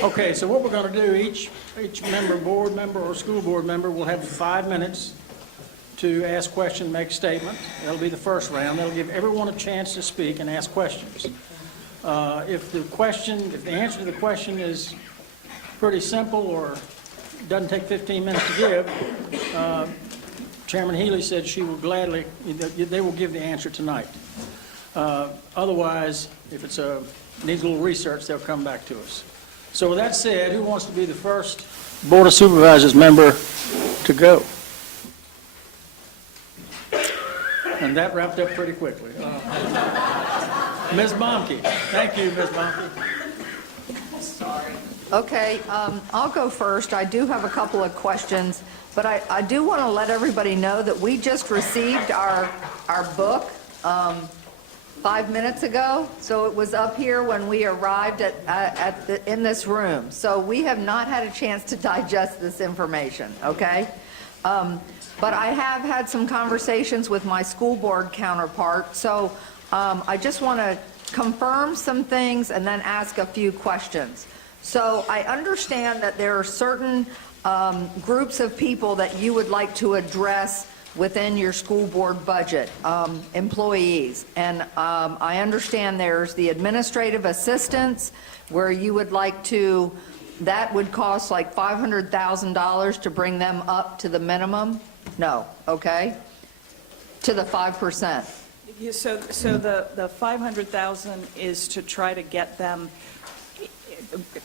Okay, so what we're going to do, each member, board member or school board member will have 5 minutes to ask questions, make statements. That'll be the first round. That'll give everyone a chance to speak and ask questions. If the answer to the question is pretty simple or doesn't take 15 minutes to give, Chairman Healy said she will gladly, they will give the answer tonight. Otherwise, if it's needs a little research, they'll come back to us. So with that said, who wants to be the first Board of Supervisors member to go? And that wrapped up pretty quickly. Ms. Bomke. Thank you, Ms. Bomke. Sorry. Okay, I'll go first. I do have a couple of questions, but I do want to let everybody know that we just received our book 5 minutes ago, so it was up here when we arrived in this room. So we have not had a chance to digest this information, okay? But I have had some conversations with my school board counterpart, so I just want to confirm some things and then ask a few questions. So I understand that there are certain groups of people that you would like to address within your school board budget, employees. And I understand there's the administrative assistants where you would like to, that would cost like $500,000 to bring them up to the minimum? No, okay? To the 5%. Yeah, so the 500,000 is to try to get them,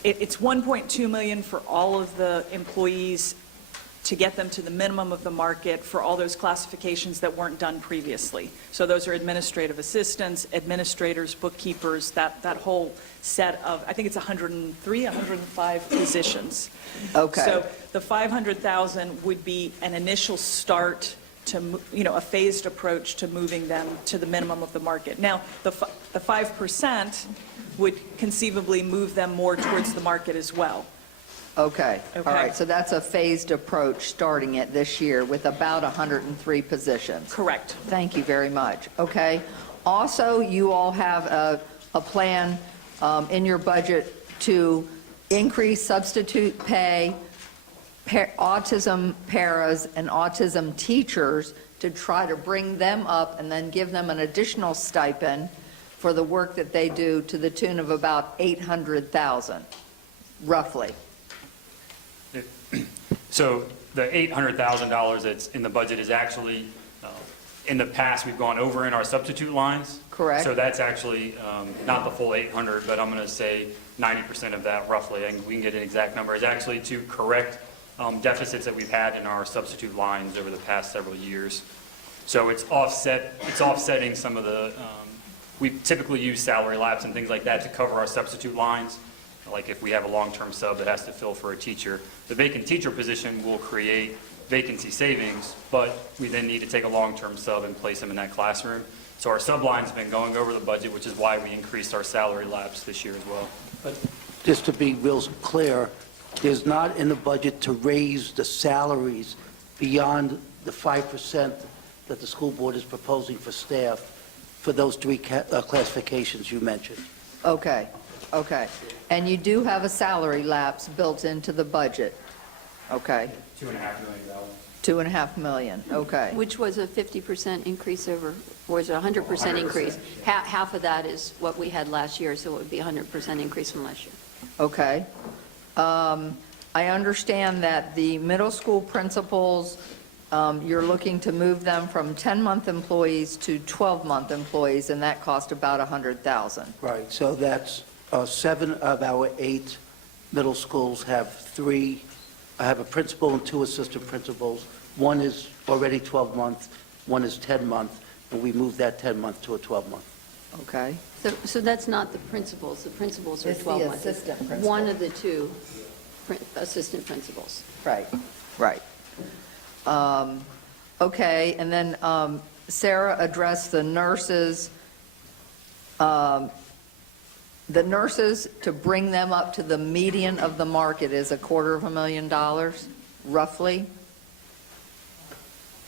it's 1.2 million for all of the employees to get them to the minimum of the market for all those classifications that weren't done previously. So those are administrative assistants, administrators, bookkeepers, that whole set of, I think it's 103, 105 positions. Okay. So the 500,000 would be an initial start to, a phased approach to moving them to the minimum of the market. Now, the 5% would conceivably move them more towards the market as well. Okay, Okay. all right, so that's a phased approach starting it this year with about 103 positions. Correct. Thank you very much. Okay. Also, you all have a plan in your budget to increase substitute pay, autism paras, and autism teachers to try to bring them up and then give them an additional stipend for the work that they do to the tune of about $800,000, roughly. So the $800,000 that's in the budget is actually, in the past, we've gone over in our substitute lines. Correct. So that's actually not the full 800, but I'm going to say 90% of that roughly, and we can get an exact number, is actually to correct deficits that we've had in our substitute lines over the past several years. So it's offsetting some of the, we typically use salary laps and things like that to cover our substitute lines. Like if we have a long-term sub that has to fill for a teacher, the vacant teacher position will create vacancy savings, but we then need to take a long-term sub and place them in that classroom. So our subline's been going over the budget, which is why we increased our salary laps this year as well. But just to be real clear, there's not in the budget to raise the salaries beyond the 5% that the school board is proposing for staff for those three classifications you mentioned. Okay, okay. And you do have a salary lapse built into the budget? Okay. $2.5 million. $2.5 million, okay. Which was a 50% increase over, or was it a 100% increase? Half of that is what we had last year, so it would be a 100% increase from last year. Okay. I understand that the middle school principals, you're looking to move them from 10-month employees to 12-month employees, and that cost about $100,000. Right, so that's 7 of our 8 middle schools have a principal and 2 assistant principals. One is already 12-month, one is 10-month, and we moved that 10-month to a 12-month. Okay. So that's not the principals. The principals are It's the 12 months. assistant principals. One of the 2 assistant principals. Right, right. Okay, and then Sarah addressed the nurses. The nurses, to bring them up to the median of the market is $250,000, roughly?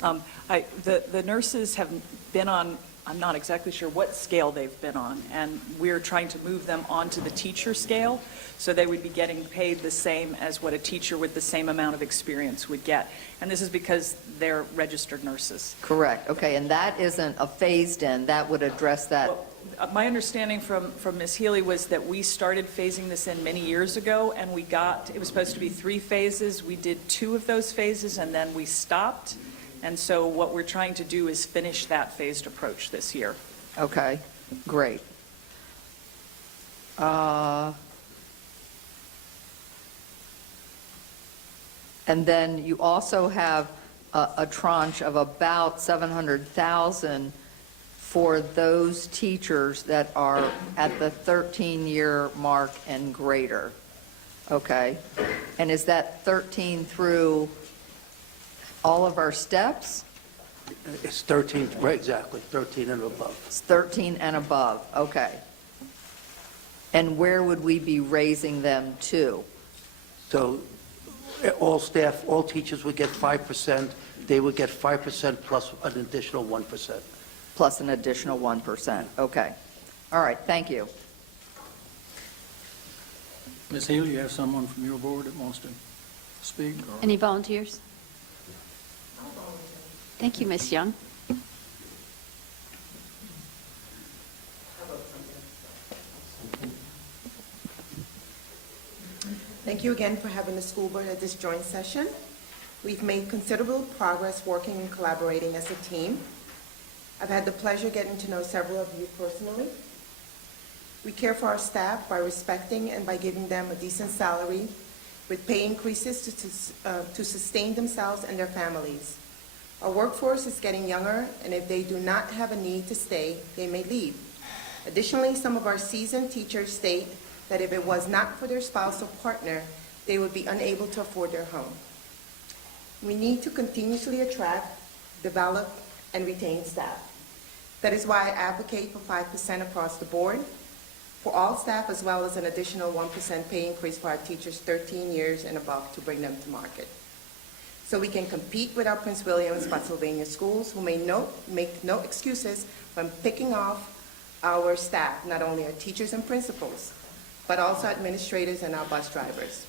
The nurses have been on I'm not exactly sure what scale they've been on, and we're trying to move them onto the teacher scale, so they would be getting paid the same as what a teacher with the same amount of experience would get. And this is because they're registered nurses. Correct, okay, and that isn't a phased-in, that would address that. Well, my understanding from Ms. Healy was that we started phasing this in many years ago, and it was supposed to be 3 phases. We did 2 of those phases, and then we stopped. And so what we're trying to do is finish that phased approach this year. Okay, great. And then you also have a tranche of about 700,000 for those teachers that are at the 13-year mark and greater. Okay? And is that 13 through all of our steps? It's 13, right, exactly, 13 and above. It's 13 and above, okay. And where would we be raising them to? So all staff, all teachers would get 5%. They would get 5% plus an additional 1%. Plus an additional 1%, okay. All right, thank you. Ms. Hill, you have someone from your board that wants to speak? Or- Any volunteers? Thank you, Ms. Young. Thank you again for having the school board at this joint session. We've made considerable progress working and collaborating as a team. I've had the pleasure getting to know several of you personally. We care for our staff by respecting and by giving them a decent salary with pay increases to sustain themselves and their families. Our workforce is getting younger, and if they do not have a need to stay, they may leave. Additionally, some of our seasoned teachers state that if it was not for their spouse or partner, they would be unable to afford their home. We need to continuously attract, develop, and retain staff. That is why I advocate for 5% across the board for all staff, as well as an additional 1% pay increase for our teachers 13 years and above to bring them to market. So we can compete with our Prince William, Spotsylvania schools, who make no excuses when picking off our staff, not only our teachers and principals, but also administrators and our bus drivers.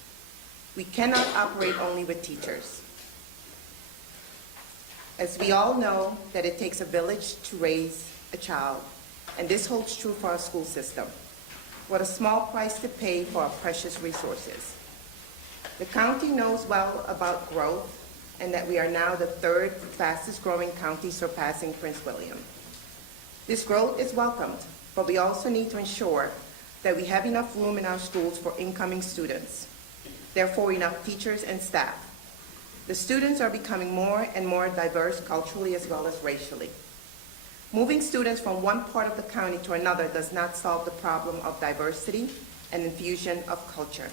We cannot operate only with teachers. As we all know that it takes a village to raise a child, and this holds true for our school system. What a small price to pay for our precious resources. The county knows well about growth, and that we are now the 3rd fastest growing county, surpassing Prince William. This growth is welcomed, but we also need to ensure that we have enough room in our schools for incoming students, therefore enough teachers and staff. The students are becoming more and more diverse culturally as well as racially. Moving students from one part of the county to another does not solve the problem of diversity and infusion of culture.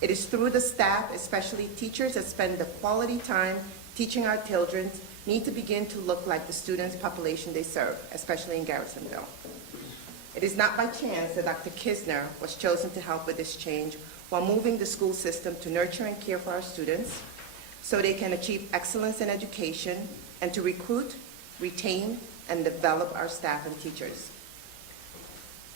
It is through the staff, especially teachers that spend the quality time teaching our children, need to begin to look like the students' population they serve, especially in Garrisonville. It is not by chance that Dr. Kisner was chosen to help with this change while moving the school system to nurture and care for our students so they can achieve excellence in education and to recruit, retain, and develop our staff and teachers.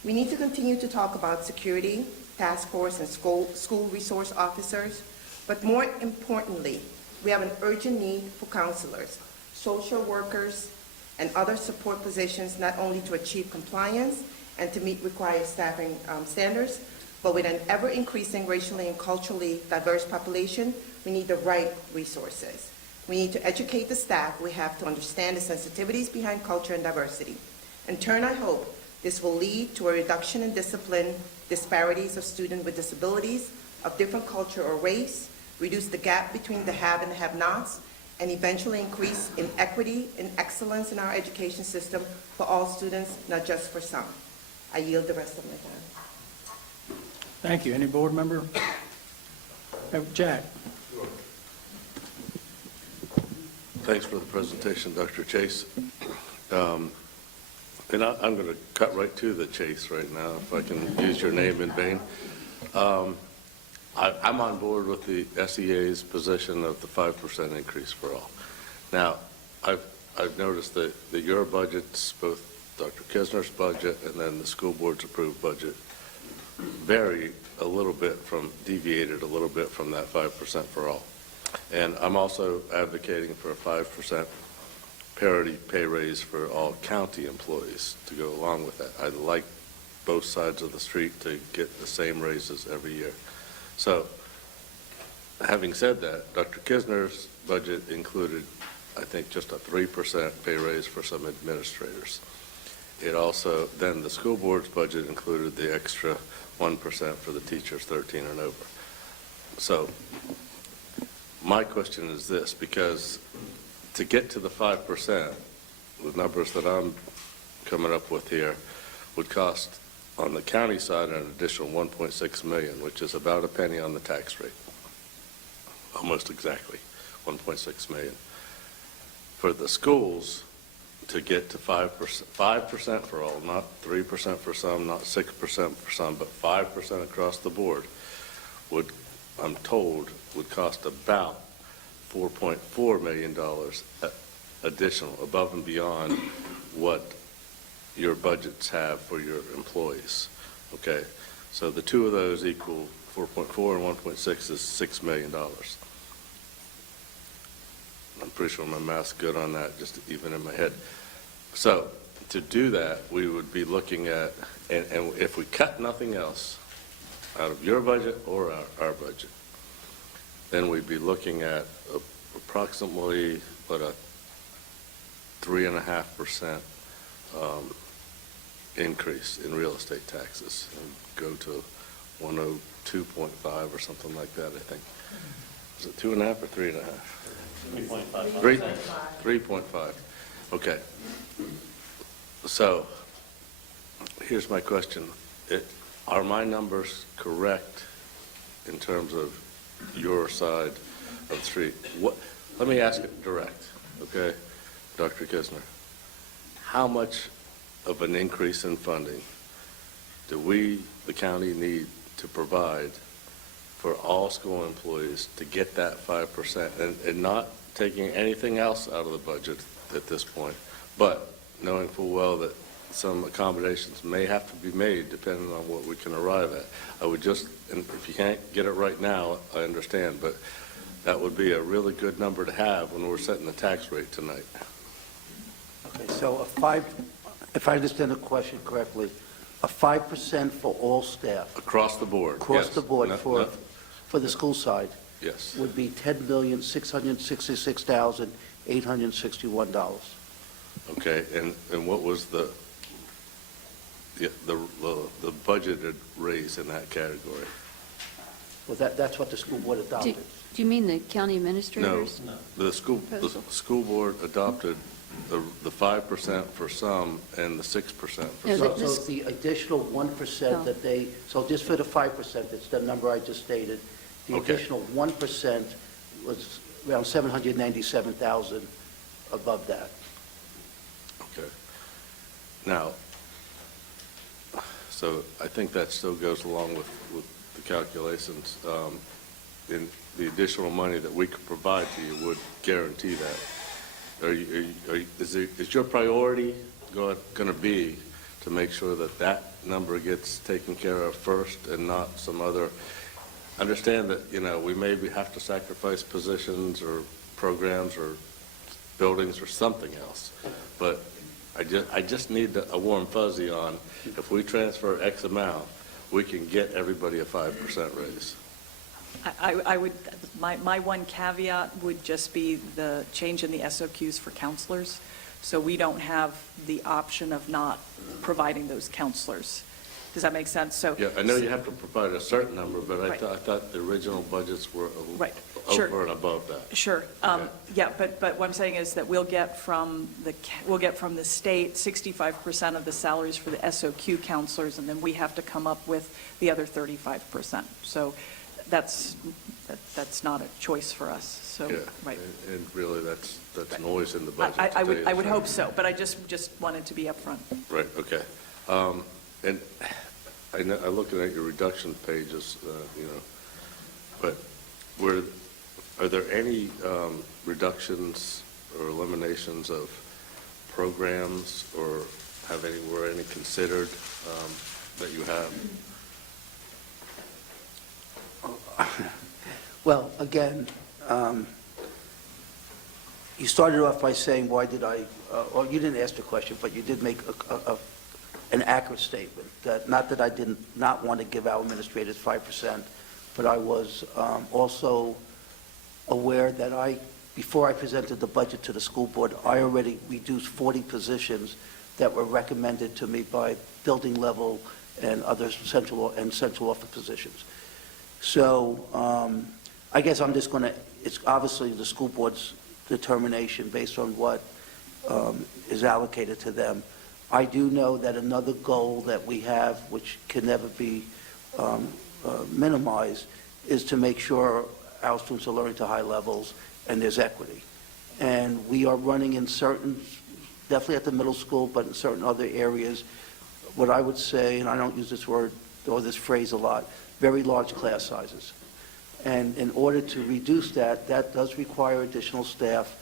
We need to continue to talk about security, task force, and school resource officers, but more importantly, we have an urgent need for counselors, social workers, and other support positions, not only to achieve compliance and to meet required staffing standards, but with an ever-increasing racially and culturally diverse population, we need the right resources. We need to educate the staff. We have to understand the sensitivities behind culture and diversity. In turn, I hope this will lead to a reduction in discipline disparities of students with disabilities of different culture or race, reduce the gap between the have and the have-nots, and eventually increase in equity and excellence in our education system for all students, not just for some. I yield the rest of my time. Thank you. Any board member? Jack? Thanks for the presentation, Dr. Chase. And I'm going to cut right to the chase right now, if I can use your name in vain. I'm on board with the SEA's position of the 5% increase for all. Now, I've noticed that your budget's both Dr. Kisner's budget and then the school board's approved budget vary a little bit deviated a little bit from that 5% for all. And I'm also advocating for a 5% parity pay raise for all county employees to go along with that. I'd like both sides of the street to get the same raises every year. So, having said that, Dr. Kisner's budget included, I think, just a 3% pay raise for some administrators. It also, then the school board's budget included the extra 1% for the teachers 13 and over. So, my question is this, because to get to the 5%, the numbers that I'm coming up with here would cost on the county side an additional $1.6 million, which is about a penny on the tax rate. Almost exactly, $1.6 million. For the schools, to get to 5% for all, not 3% for some, not 6% for some, but 5% across the board, would, I'm told, would cost about $4.4 million additional, above and beyond what your budgets have for your employees. Okay, so the two of those equal 4.4 and 1.6 is $6 million. I'm pretty sure my math's good on that, just even in my head. So to do that, we would be looking at, and if we cut nothing else out of your budget or our budget, then we'd be looking at approximately, what, a 3.5% increase in real estate taxes, and go to 102.5 or something like that, I think. Is it 2.5 or 3.5? 3.5. 3.5. Okay. So, here's my question. Are my numbers correct in terms of your side of the street? Let me ask it direct, okay, Dr. Kisner. How much of an increase in funding do we, the county, need to provide for all school employees to get that 5%, and not taking anything else out of the budget at this point, but knowing full well that some accommodations may have to be made depending on what we can arrive at. I would just, and if you can't get it right now, I understand, but that would be a really good number to have when we're setting the tax rate tonight. Okay, so if I understand the question correctly, a 5% for all staff, Across the board, across yes. the board No, for no, the school side, yes. would be $10,666,861. Okay, and what was the budgeted raise in that category? Well, that's what the school board Do adopted. do you mean the county No, administrators? the school board adopted the 5% for some and the 6% for No, some. So this- the additional 1% No. that they, so just for the 5%, it's the number I just stated, the Okay. additional 1% was around $797,000 above that. Okay. Now, so I think that still goes along with the calculations. In the additional money that we could provide to you would guarantee that. Is your priority going to be to make sure that that number gets taken care of first and not some other? Understand that, we maybe have to sacrifice positions or programs or buildings or something else, but I just need a warm fuzzy on, if we transfer X amount, we can get everybody a 5% raise. I would, my one caveat would just be the change in the SOQs for counselors. So we don't have the option of not providing those counselors. Does that make sense? So Yeah, I know you have to provide a certain number, but I Right. thought the original budgets were Right. Sure. over and above that. Sure. Okay. Yeah, but what I'm saying is that we'll get from the state 65% of the salaries for the SOQ counselors, and then we have to come up with the other 35%. So that's not a choice for us, so, Yeah, right. and really, that's Right. noise in the budget. I to tell you the would truth. hope so, but I just wanted to be upfront. Right, okay. And I'm looking at your reduction pages, but are there any reductions or eliminations of programs or were any considered that you have? Well, again, you started off by saying, why did I, or you didn't ask the question, but you did make an accurate statement, that not that I did not want to give our administrators 5%, but I was also aware that before I presented the budget to the school board, I already reduced 40 positions that were recommended to me by building level and other central office positions. So I guess I'm just going to, it's obviously the school board's determination based on what is allocated to them. I do know that another goal that we have, which can never be minimized, is to make sure our students are learning to high levels and there's equity. And we are running in certain, definitely at the middle school, but in certain other areas, what I would say, and I don't use this word or this phrase a lot, very large class sizes. And in order to reduce that, that does require additional staff.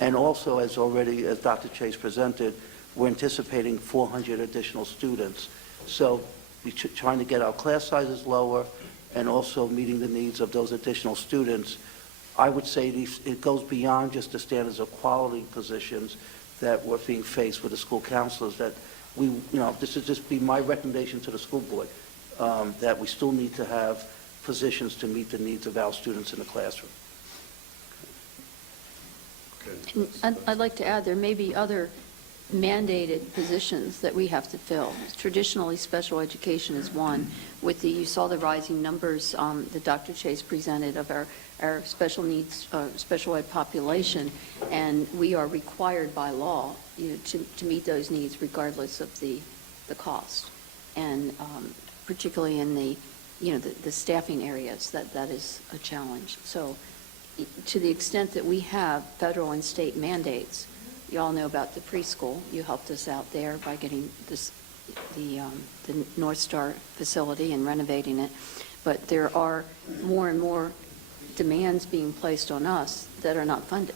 And also, as Dr. Chase presented, we're anticipating 400 additional students. So we're trying to get our class sizes lower and also meeting the needs of those additional students. I would say it goes beyond just the standards of quality positions that we're being faced with the school counselors, that this would just be my recommendation to the school board, that we still need to have positions to meet the needs of our students in the classroom. And I'd like to add, there may be other mandated positions that we have to fill. Traditionally, special education is one. You saw the rising numbers that Dr. Chase presented of our special needs, special ed population, and we are required by law to meet those needs regardless of the cost. And particularly in the staffing areas, that is a challenge. So to the extent that we have federal and state mandates, you all know about the preschool. You helped us out there by getting the North Star facility and renovating it. But there are more and more demands being placed on us that are not funded,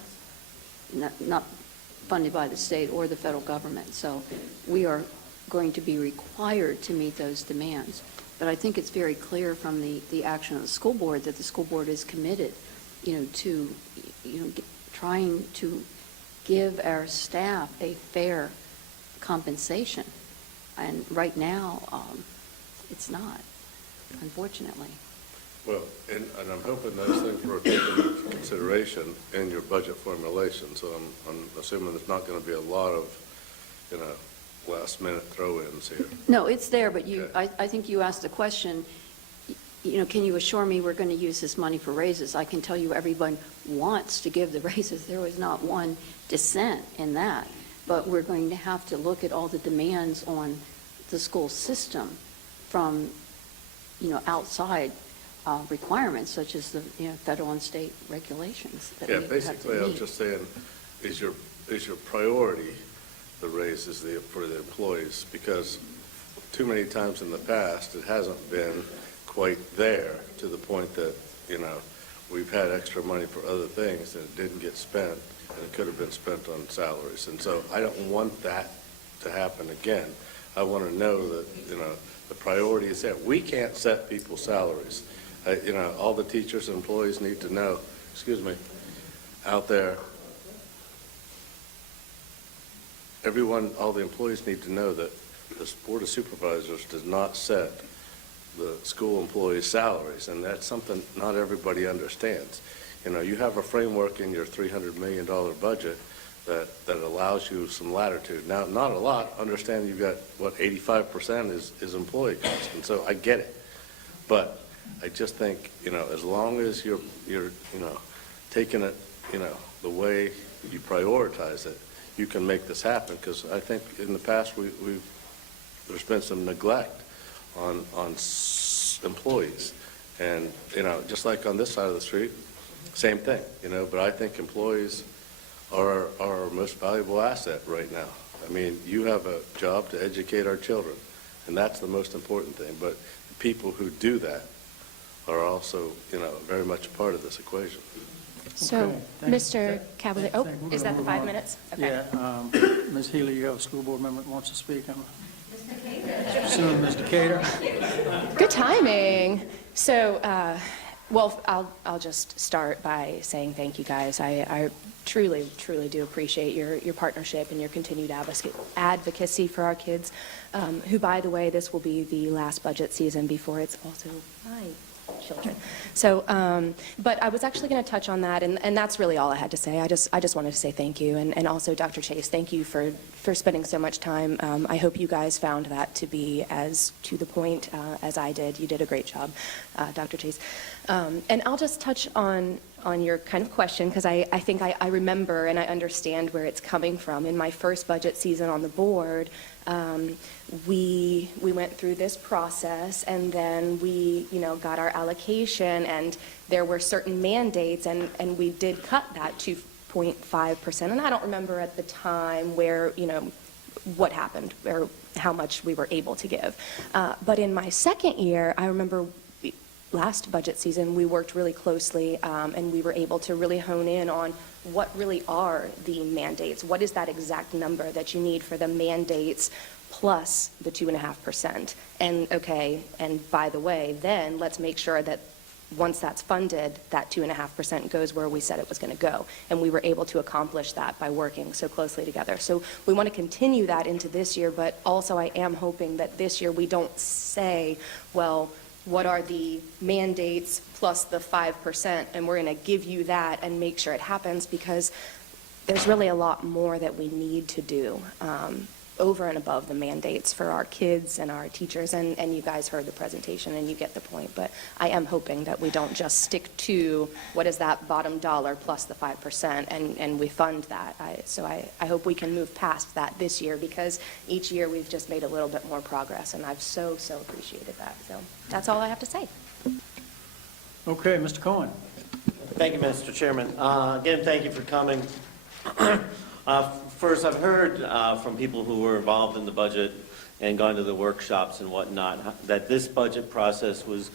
not funded by the state or the federal government. So we are going to be required to meet those demands. But I think it's very clear from the action of the school board that the school board is committed, to trying to give our staff a fair compensation. And right now, it's not, unfortunately. Well, and I'm hoping those things were taken into consideration in your budget formulation, so I'm assuming there's not going to be a lot of, last-minute throw-ins here. No, it's there, but Okay. I think you asked the question, can you assure me we're going to use this money for raises? I can tell you everyone wants to give the raises. There was not one dissent in that. But we're going to have to look at all the demands on the school system from, outside requirements, such as the federal and state regulations that we have to Basically, I'm meet. just saying, is your priority the raises for the employees? Because too many times in the past, it hasn't been quite there to the point that, we've had extra money for other things and it didn't get spent, and it could have been spent on salaries. And so I don't want that to happen again. I want to know that, the priority is that we can't set people's salaries. All the teachers and employees need to know, out there, all the employees need to know that the Board of Supervisors does not set the school employees' salaries, and that's something not everybody understands. You have a framework in your $300 million budget that allows you some latitude. Now, not a lot. Understand you've got, 85% is employee cost, and so I get it. But I just think, as long as you're taking it, the way you prioritize it, you can make this happen, because I think in the past there's been some neglect on employees. And, just like on this side of the street, same thing, but I think employees are our most valuable asset right now. I mean, you have a job to educate our children, and that's the most important thing. But the people who do that are also, very much a part of this equation. So, Okay, thank- Mr. Cavalier, thank- is that the 5 minutes? Okay. Yeah, Ms. Healy, you have a school board member that wants to speak. I'm assuming Mr. Cater. Good timing. So, well, I'll just start by saying thank you, guys. I truly, truly do appreciate your partnership and your continued advocacy for our kids, who, by the way, this will be the last budget season before it's also my children. So, but I was actually going to touch on that, and that's really all I had to say. I just wanted to say thank you, and also Dr. Chase, thank you for spending so much time. I hope you guys found that to be as to the point as I did. You did a great job, Dr. Chase. And I'll just touch on your kind of question, because I think I remember and I understand where it's coming from. In my first budget season on the board, we went through this process, and then we, got our allocation, and there were certain mandates, and we did cut that 2.5%. And I don't remember at the time where, what happened or how much we were able to give. But in my second year, I remember last budget season, we worked really closely, and we were able to really hone in on what really are the mandates. What is that exact number that you need for the mandates plus the 2.5%? And okay, and by the way, then let's make sure that once that's funded, that 2.5% goes where we said it was going to go. And we were able to accomplish that by working so closely together. So we want to continue that into this year, but also I am hoping that this year we don't say, well, what are the mandates plus the 5%, and we're going to give you that and make sure it happens, because there's really a lot more that we need to do over and above the mandates for our kids and our teachers, and you guys heard the presentation and you get the point, but I am hoping that we don't just stick to what is that bottom dollar plus the 5% and we fund that. So I hope we can move past that this year, because each year we've just made a little bit more progress, and I've so appreciated that. So that's all I have to say. Okay, Mr. Cohen. Thank you, Mr. Chairman. Again, thank you for coming. First, I've heard from people who were involved in the budget and gone to the workshops and whatnot, that this budget process was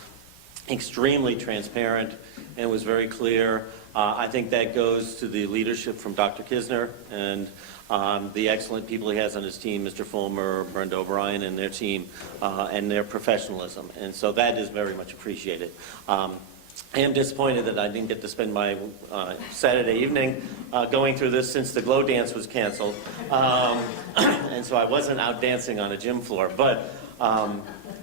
extremely transparent and was very clear. I think that goes to the leadership from Dr. Kisner and the excellent people he has on his team, Mr. Fulmer, Brenda O'Brien, and their team, and their professionalism. And so that is very much appreciated. I am disappointed that I didn't get to spend my Saturday evening going through this, since the glow dance was canceled. And so I wasn't out dancing on a gym floor. But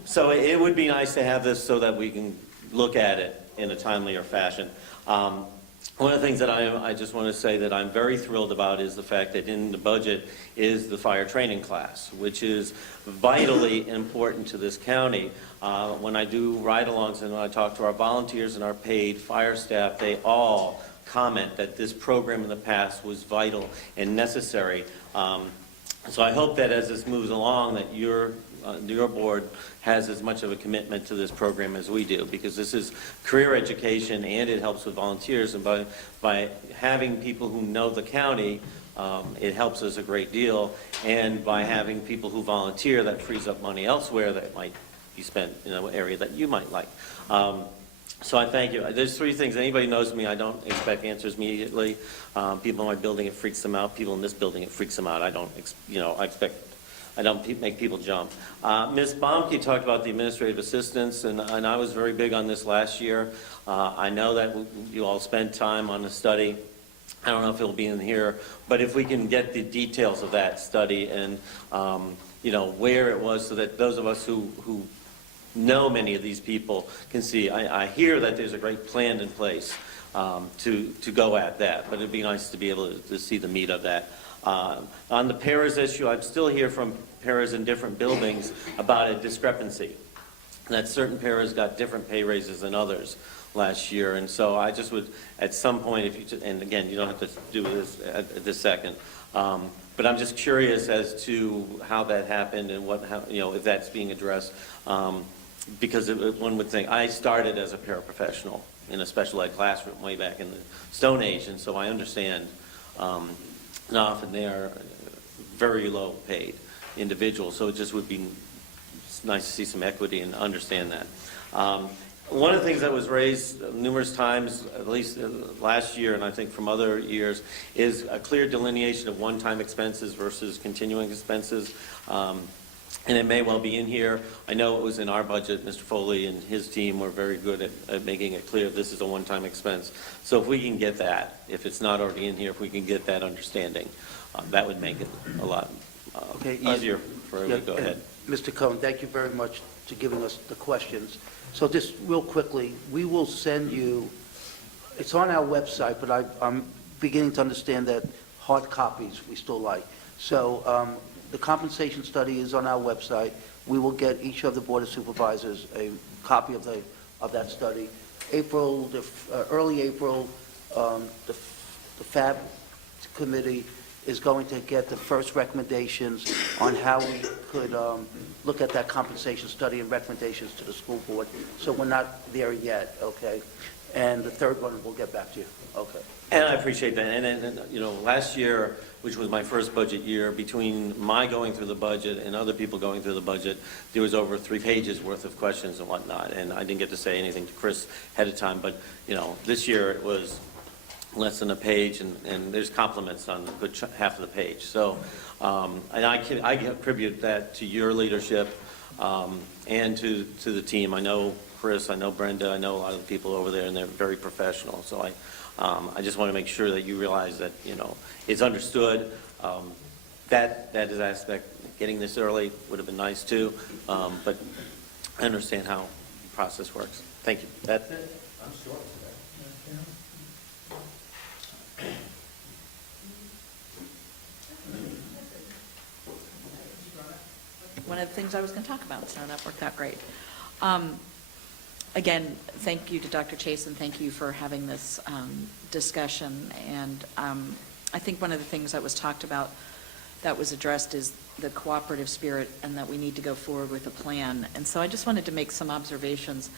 so it would be nice to have this so that we can look at it in a timelier fashion. One of the things that I just want to say that I'm very thrilled about is the fact that in the budget is the fire training class, which is vitally important to this county. When I do ride-alongs and when I talk to our volunteers and our paid fire staff, they all comment that this program in the past was vital and necessary. So I hope that as this moves along, that your board has as much of a commitment to this program as we do, because this is career education and it helps with volunteers, and by having people who know the county, it helps us a great deal, and by having people who volunteer, that frees up money elsewhere that might be spent in an area that you might like. So I thank you. There's three things. Anybody knows me, I don't expect answers immediately. People in my building, it freaks them out. People in this building, it freaks them out. I don't make people jump. Ms. Baumke talked about the administrative assistants, and I was very big on this last year. I know that you all spent time on the study. I don't know if it'll be in here, but if we can get the details of that study and where it was, so that those of us who know many of these people can see. I hear that there's a great plan in place to go at that, but it'd be nice to be able to see the meat of that. On the paras issue, I'm still hear from paras in different buildings about a discrepancy, that certain paras got different pay raises than others last year. And so I just would, at some point, and again, you don't have to do this at this second, but I'm just curious as to how that happened and if that's being addressed. Because one would think, I started as a paraprofessional in a special ed classroom way back in the Stone Age, and so I understand often they are very low paid individuals, so it just would be nice to see some equity and understand that. One of the things that was raised numerous times, at least last year, and I think from other years, is a clear delineation of one-time expenses versus continuing expenses. And it may well be in here. I know it was in our budget. Mr. Foley and his team were very good at making it clear this is a one-time expense. So if we can get that, if it's not already in here, if we can get that understanding, that would make it a lot easier for everyone to go ahead. Mr. Cohen, thank you very much for giving us the questions. So just real quickly, we will send you, it's on our website, but I'm beginning to understand that hard copies we still like. So the compensation study is on our website. We will get each of the Board of Supervisors a copy of that study. Early April, the FAB committee is going to get the first recommendations on how we could look at that compensation study and recommendations to the school board. So we're not there yet, okay? And the third one, we'll get back to you, okay? And I appreciate that. And last year, which was my first budget year, between my going through the budget and other people going through the budget, there was over 3 pages worth of questions and whatnot. And I didn't get to say anything to Chris ahead of time, but, this year it was less than a page, and there's compliments on a good half of the page. So, and I attribute that to your leadership and to the team. I know Chris, I know Brenda, I know a lot of the people over there, and they're very professional. So I just want to make sure that you realize that, it's understood. That is aspect, getting this early would have been nice too, but I understand how the process works. Thank you. That's it. I'm short today. One of the things I was going to talk about, so that worked out great. Again, thank you to Dr. Chase, and thank you for having this discussion. And I think one of the things that was talked about that was addressed is the cooperative spirit, and that we need to go forward with a plan. And so I just wanted to make some observations.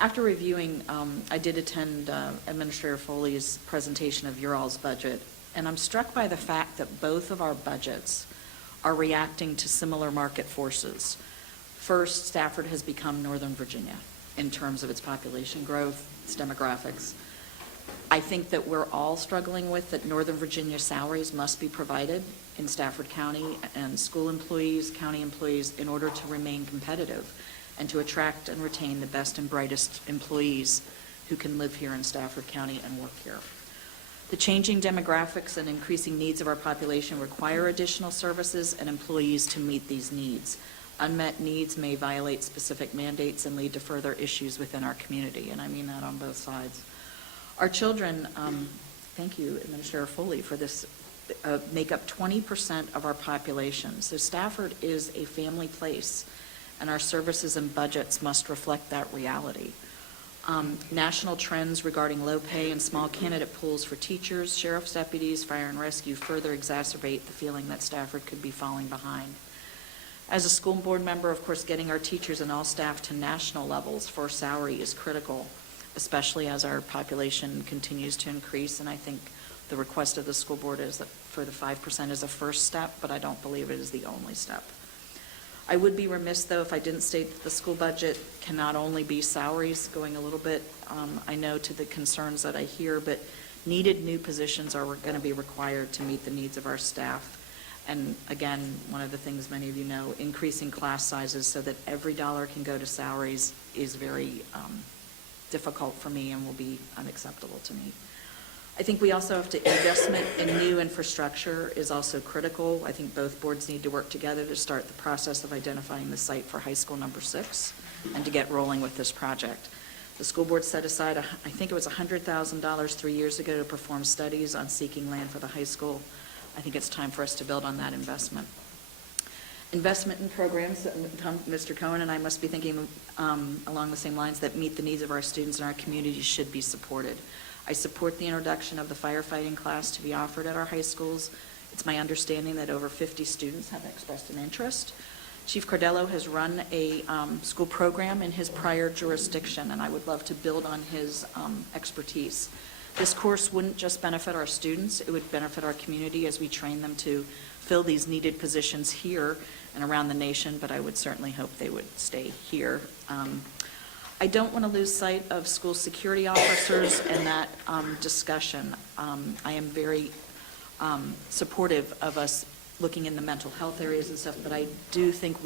After reviewing, I did attend Administrator Foley's presentation of your all's budget, and I'm struck by the fact that both of our budgets are reacting to similar market forces. First, Stafford has become Northern Virginia in terms of its population growth, its demographics. I think that we're all struggling with that Northern Virginia salaries must be provided in Stafford County, and school employees, county employees, in order to remain competitive and to attract and retain the best and brightest employees who can live here in Stafford County and work here. The changing demographics and increasing needs of our population require additional services and employees to meet these needs. Unmet needs may violate specific mandates and lead to further issues within our community, and I mean that on both sides. Our children, thank you, Administrator Foley, for this, make up 20% of our population. So Stafford is a family place, and our services and budgets must reflect that reality. National trends regarding low pay and small candidate pools for teachers, sheriff's deputies, fire and rescue further exacerbate the feeling that Stafford could be falling behind. As a school board member, of course, getting our teachers and all staff to national levels for salary is critical, especially as our population continues to increase. And I think the request of the school board is that for the 5% is a first step, but I don't believe it is the only step. I would be remiss, though, if I didn't state that the school budget can not only be salaries, going a little bit, I know, to the concerns that I hear, but needed new positions are going to be required to meet the needs of our staff. And again, one of the things many of you know, increasing class sizes so that every dollar can go to salaries is very difficult for me and will be unacceptable to me. I think we also have to, investment in new infrastructure is also critical. I think both boards need to work together to start the process of identifying the site for high school number 6 and to get rolling with this project. The school board set aside, I think it was $100,000 3 years ago to perform studies on seeking land for the high school. I think it's time for us to build on that investment. Investment in programs that Mr. Cohen and I must be thinking along the same lines that meet the needs of our students and our communities should be supported. I support the introduction of the firefighting class to be offered at our high schools. It's my understanding that over 50 students have expressed an interest. Chief Cardello has run a school program in his prior jurisdiction, and I would love to build on his expertise. This course wouldn't just benefit our students, it would benefit our community as we train them to fill these needed positions here and around the nation, but I would certainly hope they would stay here. I don't want to lose sight of school security officers and that discussion. I am very supportive of us looking in the mental health areas and stuff, but I do think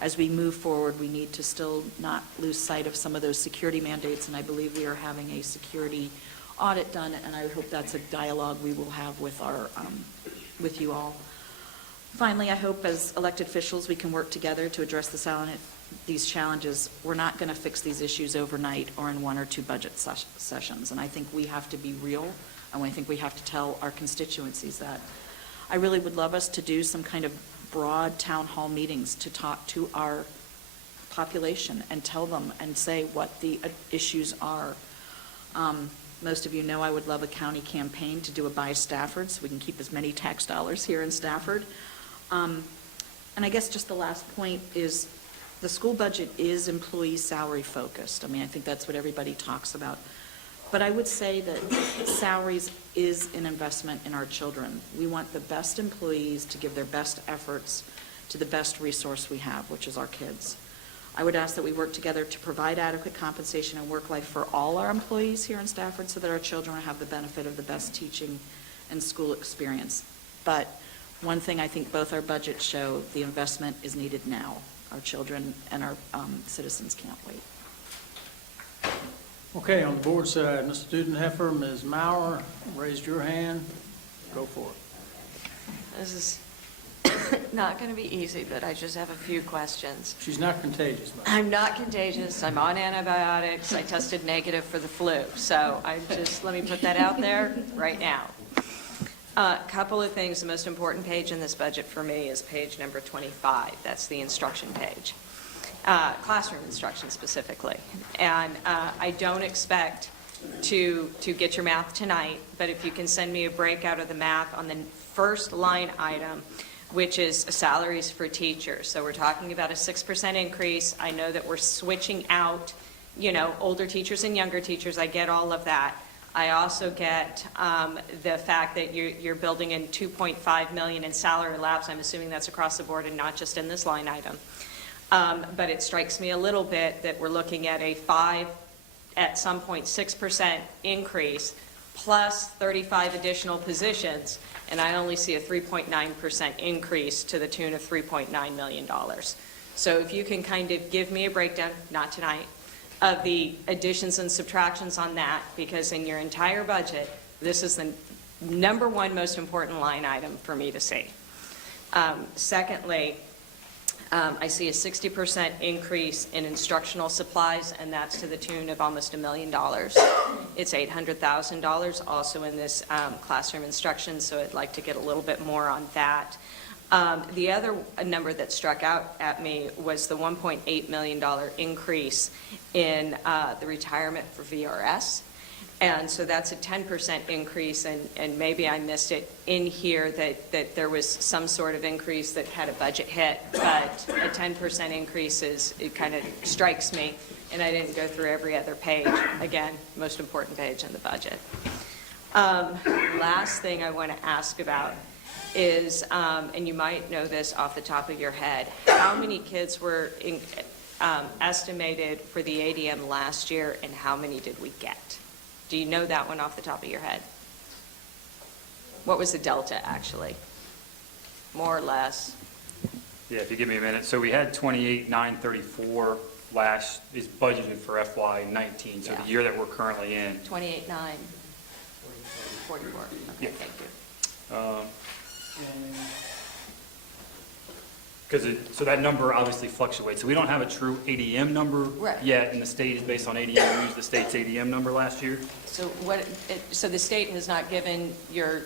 as we move forward, we need to still not lose sight of some of those security mandates, and I believe we are having a security audit done, and I hope that's a dialogue we will have with with you all. Finally, I hope as elected officials, we can work together to address these challenges. We're not going to fix these issues overnight or in 1 or 2 budget sessions, and I think we have to be real, and I think we have to tell our constituencies that. I really would love us to do some kind of broad town hall meetings to talk to our population and tell them and say what the issues are. Most of you know I would love a county campaign to do a Buy Stafford so we can keep as many tax dollars here in Stafford. And I guess just the last point is the school budget is employee salary focused. I mean, I think that's what everybody talks about. But I would say that salaries is an investment in our children. We want the best employees to give their best efforts to the best resource we have, which is our kids. I would ask that we work together to provide adequate compensation and work life for all our employees here in Stafford so that our children have the benefit of the best teaching and school experience. But one thing I think both our budgets show, the investment is needed now. Our children and our citizens can't wait. Okay, on the board side, Mr. Dudenheffer, Ms. Maurer, raised your hand. Go for it. This is not going to be easy, but I just have a few questions. She's not contagious, by the way. I'm not contagious. I'm on antibiotics. I tested negative for the flu. So let me put that out there right now. A couple of things. The most important page in this budget for me is page number 25. That's the instruction page. Classroom instruction specifically. And I don't expect to get your math tonight, but if you can send me a breakout of the math on the first line item, which is salaries for teachers. So we're talking about a 6% increase. I know that we're switching out, older teachers and younger teachers. I get all of that. I also get the fact that you're building in $2.5 million in salary lapse. I'm assuming that's across the board and not just in this line item. But it strikes me a little bit that we're looking at a at some point 6% increase plus 35 additional positions, and I only see a 3.9% increase to the tune of $3.9 million. So if you can kind of give me a breakdown, not tonight, of the additions and subtractions on that, because in your entire budget, this is the number one most important line item for me to see. Secondly, I see a 60% increase in instructional supplies, and that's to the tune of almost $1 million. It's $800,000 also in this classroom instruction, so I'd like to get a little bit more on that. The other number that struck out at me was the $1.8 million increase in the retirement for VRS. And so that's a 10% increase, and maybe I missed it in here that there was some sort of increase that had a budget hit, but a 10% increase it kind of strikes me, and I didn't go through every other page. Again, most important page in the budget. Last thing I want to ask about is, and you might know this off the top of your head, how many kids were estimated for the ADM last year, and how many did we get? Do you know that one off the top of your head? What was the delta, actually? More or less? Yeah, if you give me a minute. So we had 28,934 is budgeted for FY19, so Yeah. the year that we're currently in. 28,944. 44. Okay, Yeah. thank you. So that number obviously fluctuates. So we don't have a true ADM number Right. yet, and the state is based on ADM. We used the state's ADM number last year. So so the state has not given your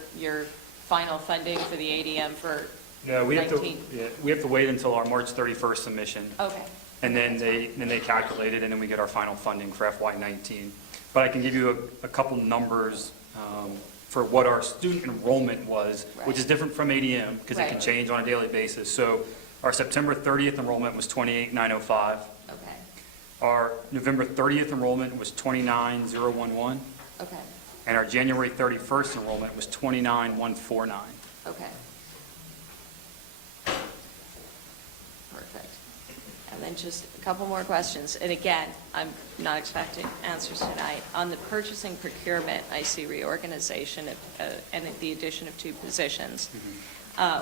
final funding for the ADM for No, we have to, 19? we have to wait until our March 31st submission. Okay. And then they calculate it, and then we get our final funding for FY19. But I can give you a couple numbers for what our student enrollment was, which is different from ADM, because it can Right. change on a daily basis. So our September 30th enrollment was 28,905. Okay. Our November 30th enrollment was 29,011. Okay. And our January 31st enrollment was 29,149. Okay. Perfect. And And just a couple more questions. And again, I'm not expecting answers tonight. On the purchasing procurement, I see reorganization and the addition of 2 positions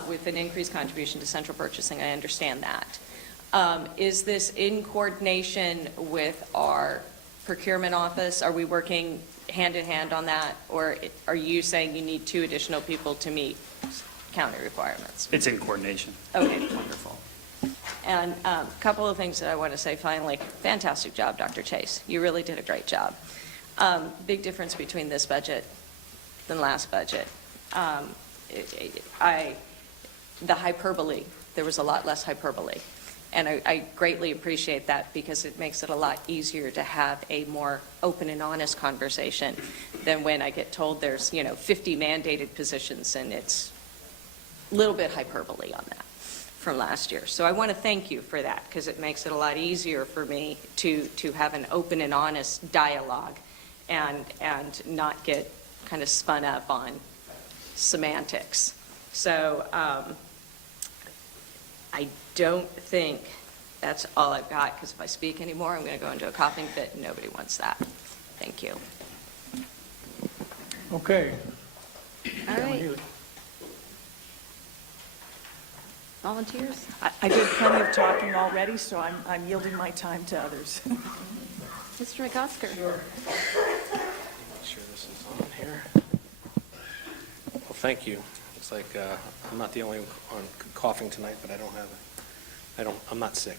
with an increased contribution to central purchasing. I understand that. Is this in coordination with our procurement office? Are we working hand in hand on that? Or are you saying you need 2 additional people to meet county requirements? It's in coordination. Okay, wonderful. And a couple of things that I want to say finally. Fantastic job, Dr. Chase. You really did a great job. Big difference between this budget than last budget. The hyperbole, there was a lot less hyperbole. And I greatly appreciate that because it makes it a lot easier to have a more open and honest conversation than when I get told there's, 50 mandated positions and it's a little bit hyperbole on that from last year. So I want to thank you for that because it makes it a lot easier for me to have an open and honest dialogue and not get kind of spun up on semantics. So I don't think that's all I've got because if I speak anymore, I'm going to go into a coughing fit and nobody wants that. Thank you. Okay. All right. Volunteers? I did plenty of talking already, so I'm yielding my time to others. Mr. McOsker? Make sure this is on here. Well, thank you. It's like I'm not the only one coughing tonight, but I'm not sick.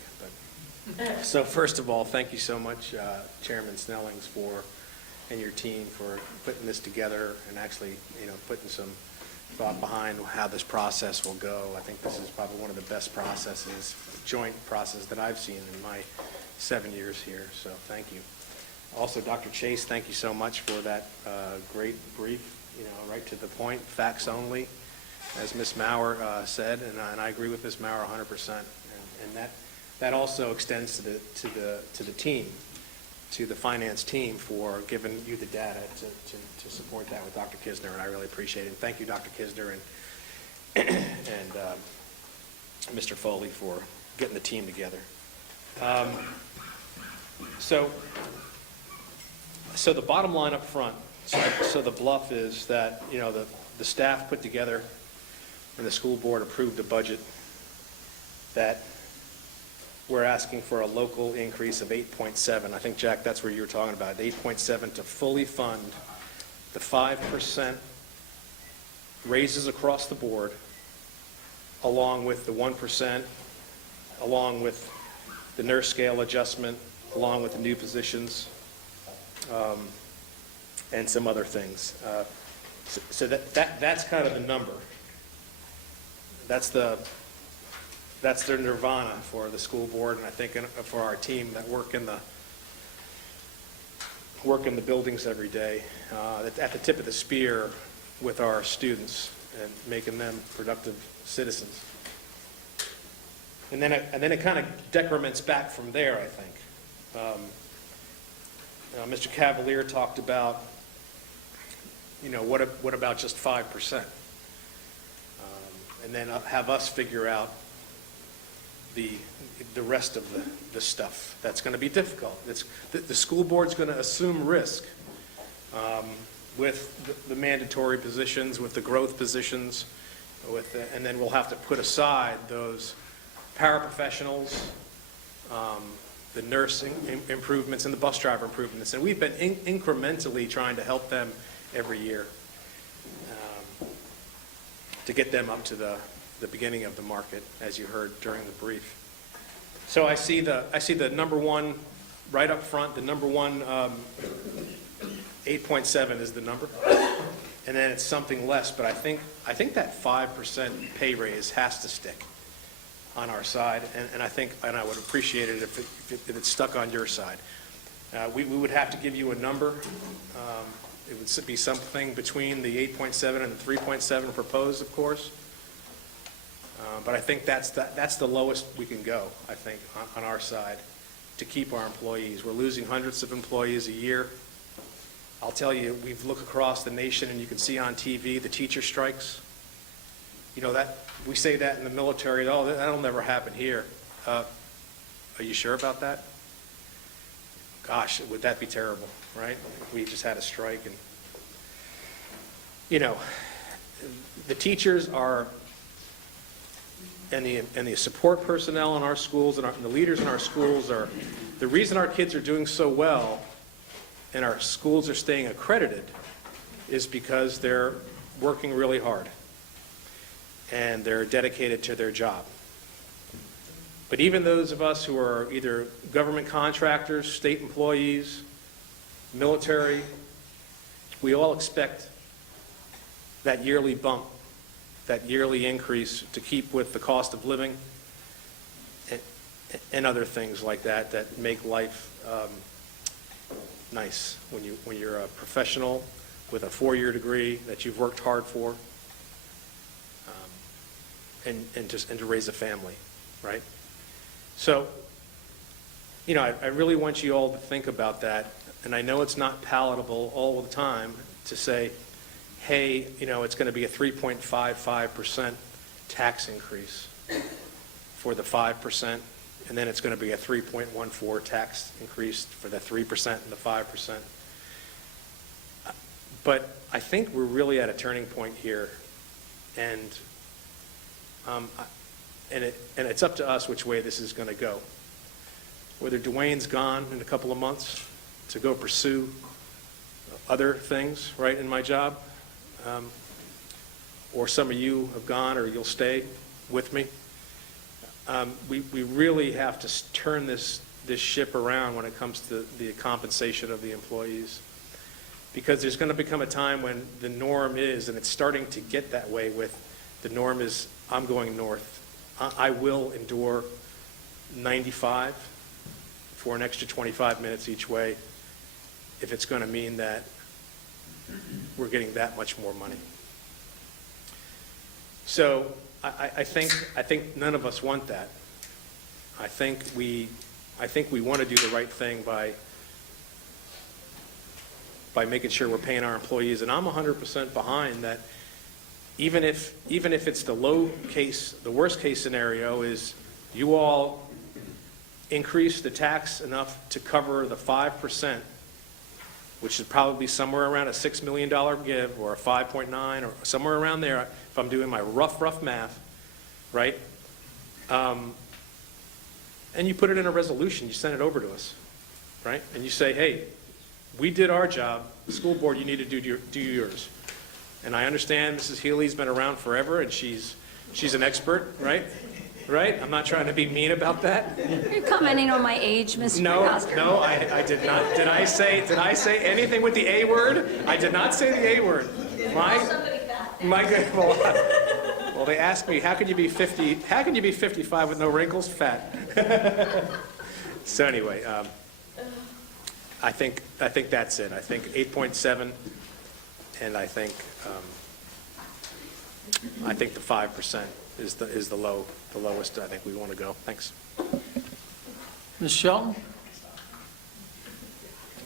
But so first of all, thank you so much, Chairman Snellings, and your team for putting this together and actually, putting some thought behind how this process will go. I think this is probably one of the best processes, joint process that I've seen in my 7 years here. So thank you. Also, Dr. Chase, thank you so much for that great brief, right to the point, facts only, as Ms. Maurer said, and I agree with Ms. Maurer 100%. And that also extends to the team, to the finance team for giving you the data to support that with Dr. Kisner, and I really appreciate it. And thank you, Dr. Kisner and Mr. Foley for getting the team together. So the bottom line up front, so the bluff is that, the staff put together and the school board approved a budget that we're asking for a local increase of 8.7. I think, Jack, that's where you were talking about, 8.7 to fully fund the 5% raises across the board, along with the 1%, along with the nurse scale adjustment, along with the new positions, and some other things. So that's kind of the number. That's their nirvana for the school board, and I think for our team that work in the buildings every day, at the tip of the spear with our students and making them productive citizens. And then it kind of decrements back from there, I think. Mr. Cavalier talked about, what about just 5%? And then have us figure out the rest of the stuff. That's going to be difficult. The school board's going to assume risk with the mandatory positions, with the growth positions, and then we'll have to put aside those paraprofessionals, the nursing improvements, and the bus driver improvements. And we've been incrementally trying to help them every year to get them up to the beginning of the market, as you heard during the brief. So I see the number one right up front. The number one 8.7 is the number, and then it's something less. But I think that 5% pay raise has to stick on our side, and I would appreciate it if it's stuck on your side. We would have to give you a number. It would be something between the 8.7 and the 3.7 proposed, of course. But I think that's the lowest we can go, I think, on our side to keep our employees. We're losing hundreds of employees a year. I'll tell you, we've looked across the nation, and you can see on TV the teacher strikes. That we say that in the military, that'll never happen here. Are you sure about that? Gosh, would that be terrible, right? We just had a strike and, the teachers are, and the support personnel in our schools and the leaders in our schools are, the reason our kids are doing so well and our schools are staying accredited is because they're working really hard and they're dedicated to their job. But even those of us who are either government contractors, state employees, military, we all expect that yearly bump, that yearly increase to keep with the cost of living and other things like that that make life nice when you're a professional with a 4-year degree that you've worked hard for, and to raise a family, right? So, I really want you all to think about that, and I know it's not palatable all the time to say, hey, it's going to be a 3.55% tax increase for the 5%, and then it's going to be a 3.14 tax increase for the 3% and the 5%. But I think we're really at a turning point here, and it's up to us which way this is going to go. Whether Dwayne's gone in a couple of months to go pursue other things, right, in my job, or some of you have gone or you'll stay with me. We really have to turn this ship around when it comes to the compensation of the employees, because there's going to become a time when the norm is, and it's starting to get that way with, the norm is, I'm going north. I will endure 95 for an extra 25 minutes each way if it's going to mean that we're getting that much more money. So I think none of us want that. I think we want to do the right thing by making sure we're paying our employees, and I'm 100% behind that. Even if it's the worst case scenario is you all increase the tax enough to cover the 5%, which is probably somewhere around a $6 million give, or a 5.9, or somewhere around there, if I'm doing my rough math, right? And you put it in a resolution, you send it over to us, right? And you say, hey, we did our job, the school board, you need to do yours. And I understand Mrs. Healy's been around forever, and she's an expert, right? Right? I'm not trying to be mean about that. You're commenting on my age, Mr. McCosker. No, I did not. Did I say anything with the A word? I did not say the A word. Well, they asked me, how can you be 50? How can you be 55 with no wrinkles? Fat. So anyway, I think that's it. I think 8.7, and I think the 5% is the lowest I think we want to go. Thanks. Ms. Shelton?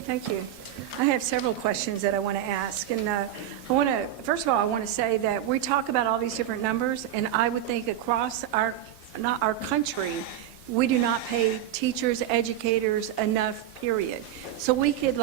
Thank you. I have several questions that I want to ask, and first of all, I want to say that we talk about all these different numbers, and I would think across our country, we do not pay teachers, educators enough, period. So we could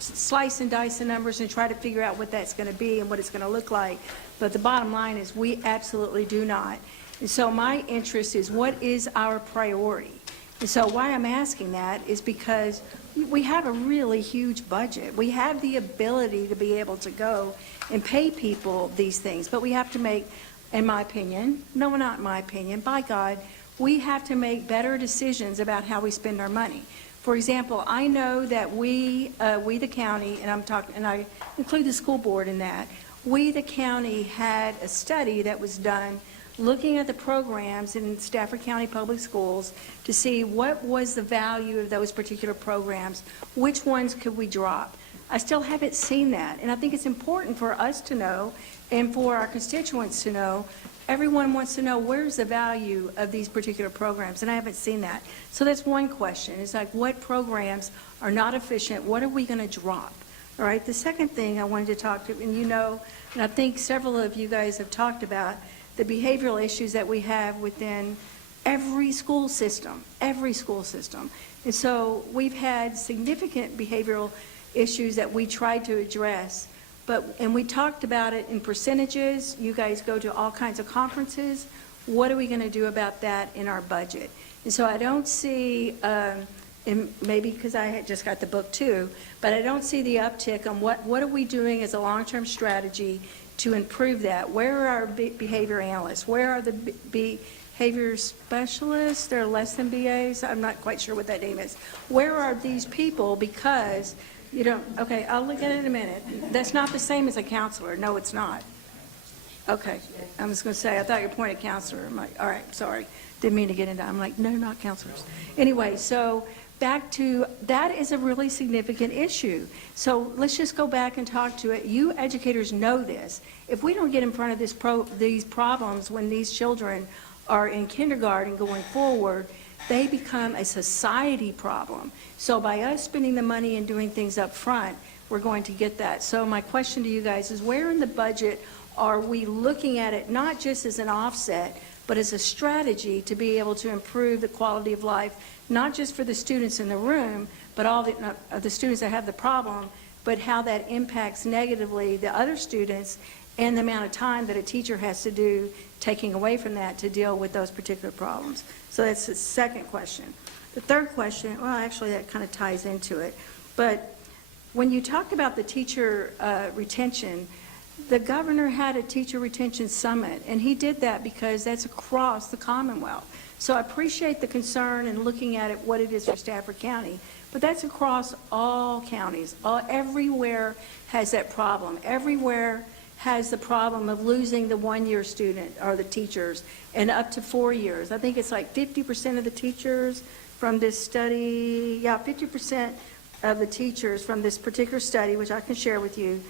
slice and dice the numbers and try to figure out what that's going to be and what it's going to look like, but the bottom line is we absolutely do not. And so my interest is, what is our priority? And so why I'm asking that is because we have a really huge budget. We have the ability to be able to go and pay people these things, but we have to make, in my opinion, no, not in my opinion, by God, we have to make better decisions about how we spend our money. For example, I know that we the county, and I include the school board in that, we the county had a study that was done looking at the programs in Stafford County Public Schools to see what was the value of those particular programs, which ones could we drop. I still haven't seen that, and I think it's important for us to know and for our constituents to know. Everyone wants to know, where's the value of these particular programs, and I haven't seen that. So that's one question. It's what programs are not efficient? What are we going to drop? All right, the second thing I wanted to talk to, and and I think several of you guys have talked about the behavioral issues that we have within every school system, every school system. And so we've had significant behavioral issues that we tried to address, and we talked about it in percentages. You guys go to all kinds of conferences. What are we going to do about that in our budget? And so I don't see, and maybe because I had just got the book too, but I don't see the uptick on what are we doing as a long-term strategy to improve that? Where are our behavior analysts? Where are the behavior specialists? They're less than BAs. I'm not quite sure what that name is. Where are these people? Because you don't, okay, I'll look at it in a minute. That's not the same as a counselor. No, it's not. Okay, I was going to say, I thought you were appointed counselor. I'm like, all right, sorry. Didn't mean to get into, I'm like, no, not counselors. Anyway, so back to, that is a really significant issue. So let's just go back and talk to it. You educators know this. If we don't get in front of these problems when these children are in kindergarten going forward, they become a society problem. So by us spending the money and doing things up front, we're going to get that. So my question to you guys is, where in the budget are we looking at it not just as an offset, but as a strategy to be able to improve the quality of life, not just for the students in the room, but all the students that have the problem, but how that impacts negatively the other students and the amount of time that a teacher has to do taking away from that to deal with those particular problems. So that's the second question. The third question, well, actually that kind of ties into it, but when you talked about the teacher retention, the governor had a teacher retention summit, and he did that because that's across the Commonwealth. So I appreciate the concern and looking at it, what it is for Stafford County, but that's across all counties. Everywhere has that problem. Everywhere has the problem of losing the one-year student or the teachers, and up to 4 years. I think it's like 50% of the teachers from this study, 50% of the teachers from this particular study, which I can share with you,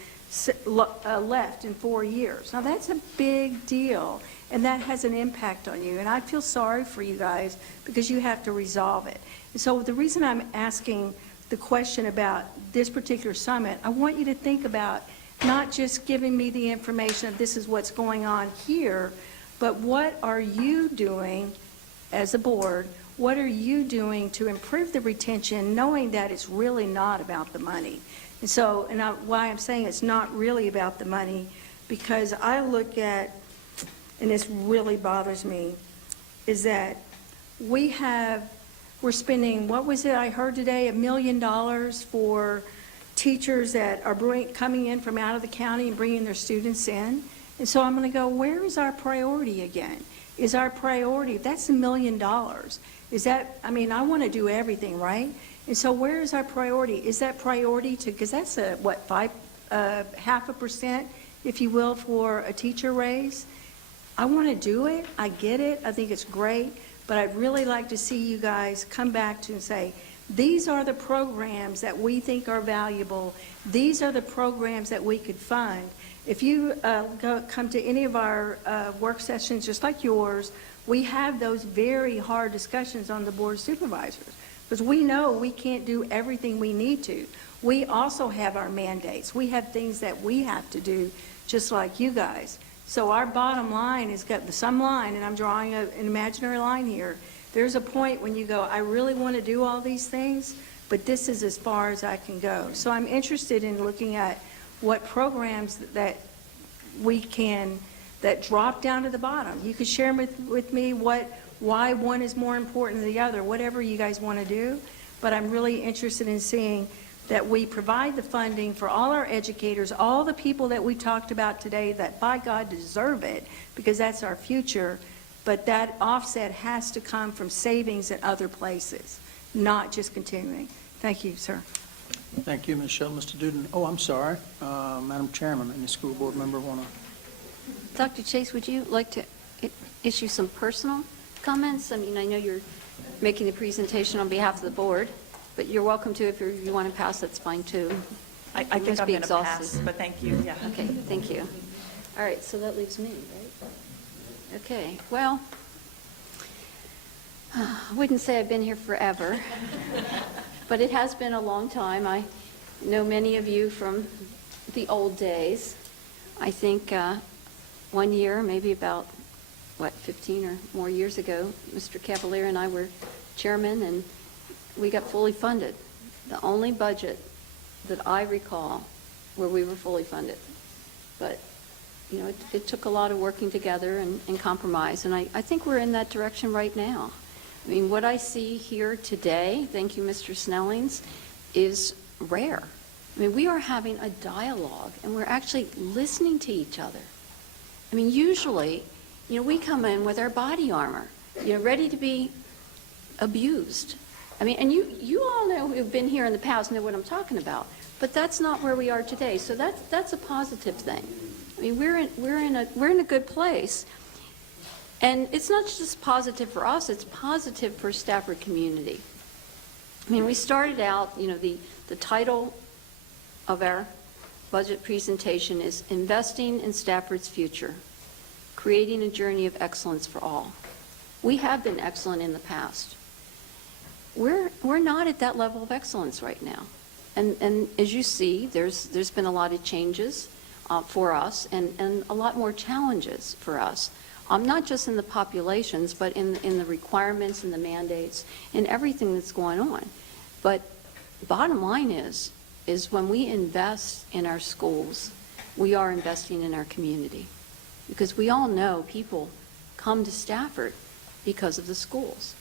left in 4 years. Now that's a big deal, and that has an impact on you, and I feel sorry for you guys because you have to resolve it. And so the reason I'm asking the question about this particular summit, I want you to think about not just giving me the information of this is what's going on here, but what are you doing as a board, what are you doing to improve the retention, knowing that it's really not about the money? And so, why I'm saying it's not really about the money, because I look at, and this really bothers me, is that we're spending, what was it I heard today, $1 million for teachers that are coming in from out of the county and bringing their students in. And so I'm going to go, where is our priority again? Is our priority, if that's $1 million, is that, I mean, I want to do everything, right? And so where is our priority? Is that priority to, because that's a, what, 0.5%, if you will, for a teacher raise? I want to do it. I get it. I think it's great. But I'd really like to see you guys come back to and say, these are the programs that we think are valuable. These are the programs that we could fund. If you come to any of our work sessions, just like yours, we have those very hard discussions on the Board of Supervisors, because we know we can't do everything we need to. We also have our mandates. We have things that we have to do, just like you guys. So our bottom line has got some line, and I'm drawing an imaginary line here. There's a point when you go, I really want to do all these things, but this is as far as I can go. So I'm interested in looking at what programs that we can, that drop down to the bottom. You could share with me why one is more important than the other, whatever you guys want to do. But I'm really interested in seeing that we provide the funding for all our educators, all the people that we talked about today that, by God, deserve it, because that's our future. But that offset has to come from savings in other places, not just continuing. Thank you, sir. Thank you, Ms. Shell. Mr. Duden. Oh, I'm sorry. Madam Chairman, any school board member want to? Dr. Chase, would you like to issue some personal comments? I mean, I know you're making the presentation on behalf of the board, but you're welcome to. If you want to pass, that's fine too. I think must I'm be going to pass, exhausted. but thank you, yeah. Okay, thank you. All right, so that leaves me, right? Okay, well, I wouldn't say I've been here forever, but it has been a long time. I know many of you from the old days. I think 1 year, maybe about 15 or more years ago, Mr. Cavalier and I were chairman, and we got fully funded. The only budget that I recall where we were fully funded. But, it took a lot of working together and compromise, and I think we're in that direction right now. I mean, what I see here today, thank you, Mr. Snellings, is rare. I mean, we are having a dialogue, and we're actually listening to each other. I mean, usually, we come in with our body armor, ready to be abused. I mean, and you all know who've been here in the past know what I'm talking about, but that's not where we are today. So that's a positive thing. I mean, we're in a good place, and it's not just positive for us; it's positive for Stafford community. I mean, we started out, the title of our budget presentation is Investing in Stafford's Future, Creating a Journey of Excellence for All. We have been excellent in the past. We're not at that level of excellence right now. And as you see, there's been a lot of changes for us and a lot more challenges for us. Not just in the populations, but in the requirements and the mandates and everything that's going on. But bottom line is when we invest in our schools, we are investing in our community. Because we all know people come to Stafford because of the schools,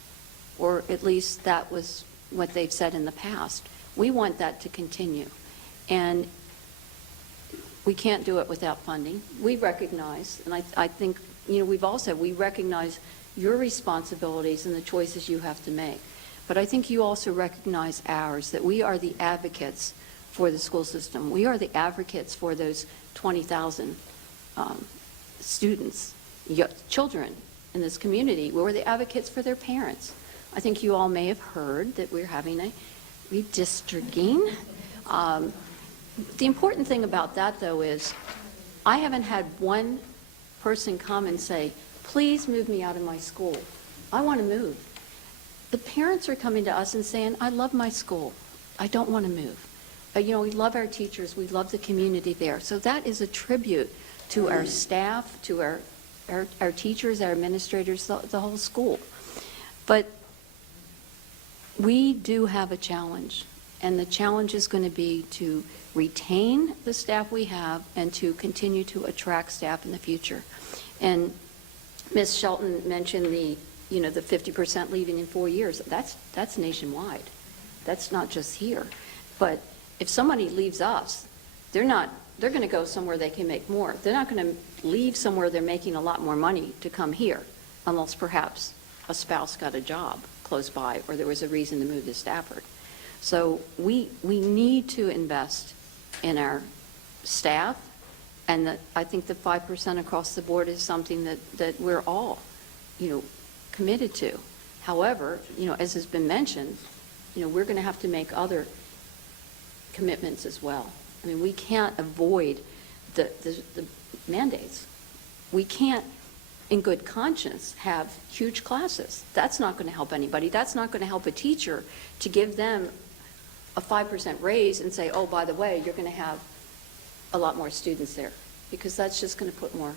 or at least that was what they've said in the past. We want that to continue, and we can't do it without funding. We recognize, and I think, we've all said, we recognize your responsibilities and the choices you have to make. But I think you also recognize ours, that we are the advocates for the school system. We are the advocates for those 20,000 students, children in this community. We're the advocates for their parents. I think you all may have heard that we're having a redistricting. The important thing about that, though, is I haven't had one person come and say, please move me out of my school. I want to move. The parents are coming to us and saying, I love my school. I don't want to move. We love our teachers. We love the community there. So that is a tribute to our staff, to our teachers, our administrators, the whole school. But we do have a challenge, and the challenge is going to be to retain the staff we have and to continue to attract staff in the future. And Ms. Shelton mentioned the 50% leaving in 4 years. That's nationwide. That's not just here. But if somebody leaves us, they're going to go somewhere they can make more. They're not going to leave somewhere they're making a lot more money to come here, unless perhaps a spouse got a job close by or there was a reason to move to Stafford. So we need to invest in our staff, and I think the 5% across the board is something that we're all, committed to. However, as has been mentioned, we're going to have to make other commitments as well. I mean, we can't avoid the mandates. We can't, in good conscience, have huge classes. That's not going to help anybody. That's not going to help a teacher to give them a 5% raise and say, oh, by the way, you're going to have a lot more students there, because that's just going to put more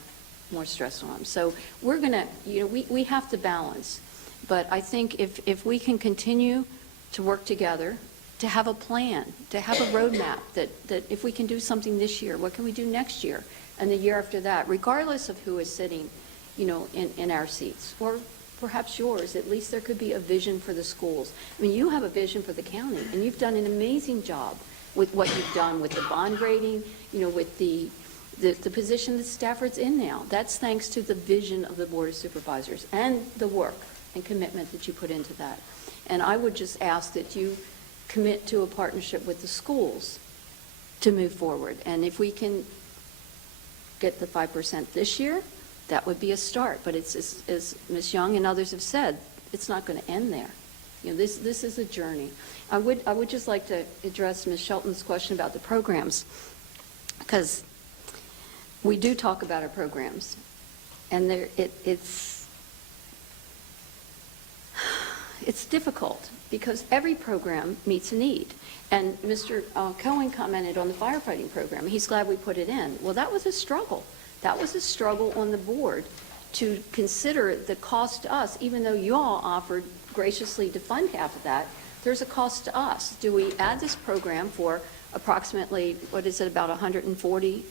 stress on them. So we're going to, we have to balance. But I think if we can continue to work together, to have a plan, to have a roadmap, that if we can do something this year, what can we do next year and the year after that, regardless of who is sitting, in our seats, or perhaps yours. At least there could be a vision for the schools. I mean, you have a vision for the county, and you've done an amazing job with what you've done with the bond rating, with the position that Stafford's in now. That's thanks to the vision of the Board of Supervisors and the work and commitment that you put into that. And I would just ask that you commit to a partnership with the schools to move forward. And if we can get the 5% this year, that would be a start. But it's, as Ms. Young and others have said, it's not going to end there. This is a journey. I would just like to address Ms. Shelton's question about the programs, because we do talk about our programs, and it's difficult because every program meets a need. And Mr. Cohen commented on the firefighting program. He's glad we put it in. Well, that was a struggle. That was a struggle on the board to consider the cost to us, even though you all offered graciously to fund half of that, there's a cost to us. Do we add this program for approximately, what is it, about 140,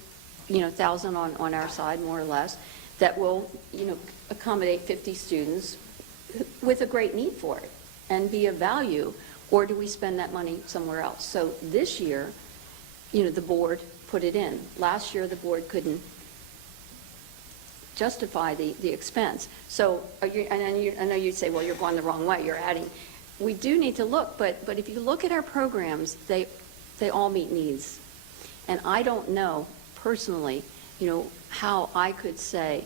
thousand on our side, more or less, that will, accommodate 50 students with a great need for it and be of value, or do we spend that money somewhere else? So this year, the board put it in. Last year, the board couldn't justify the expense. So, I know you'd say, well, you're going the wrong way, you're adding. We do need to look, but if you look at our programs, they all meet needs. And I don't know, personally, how I could say,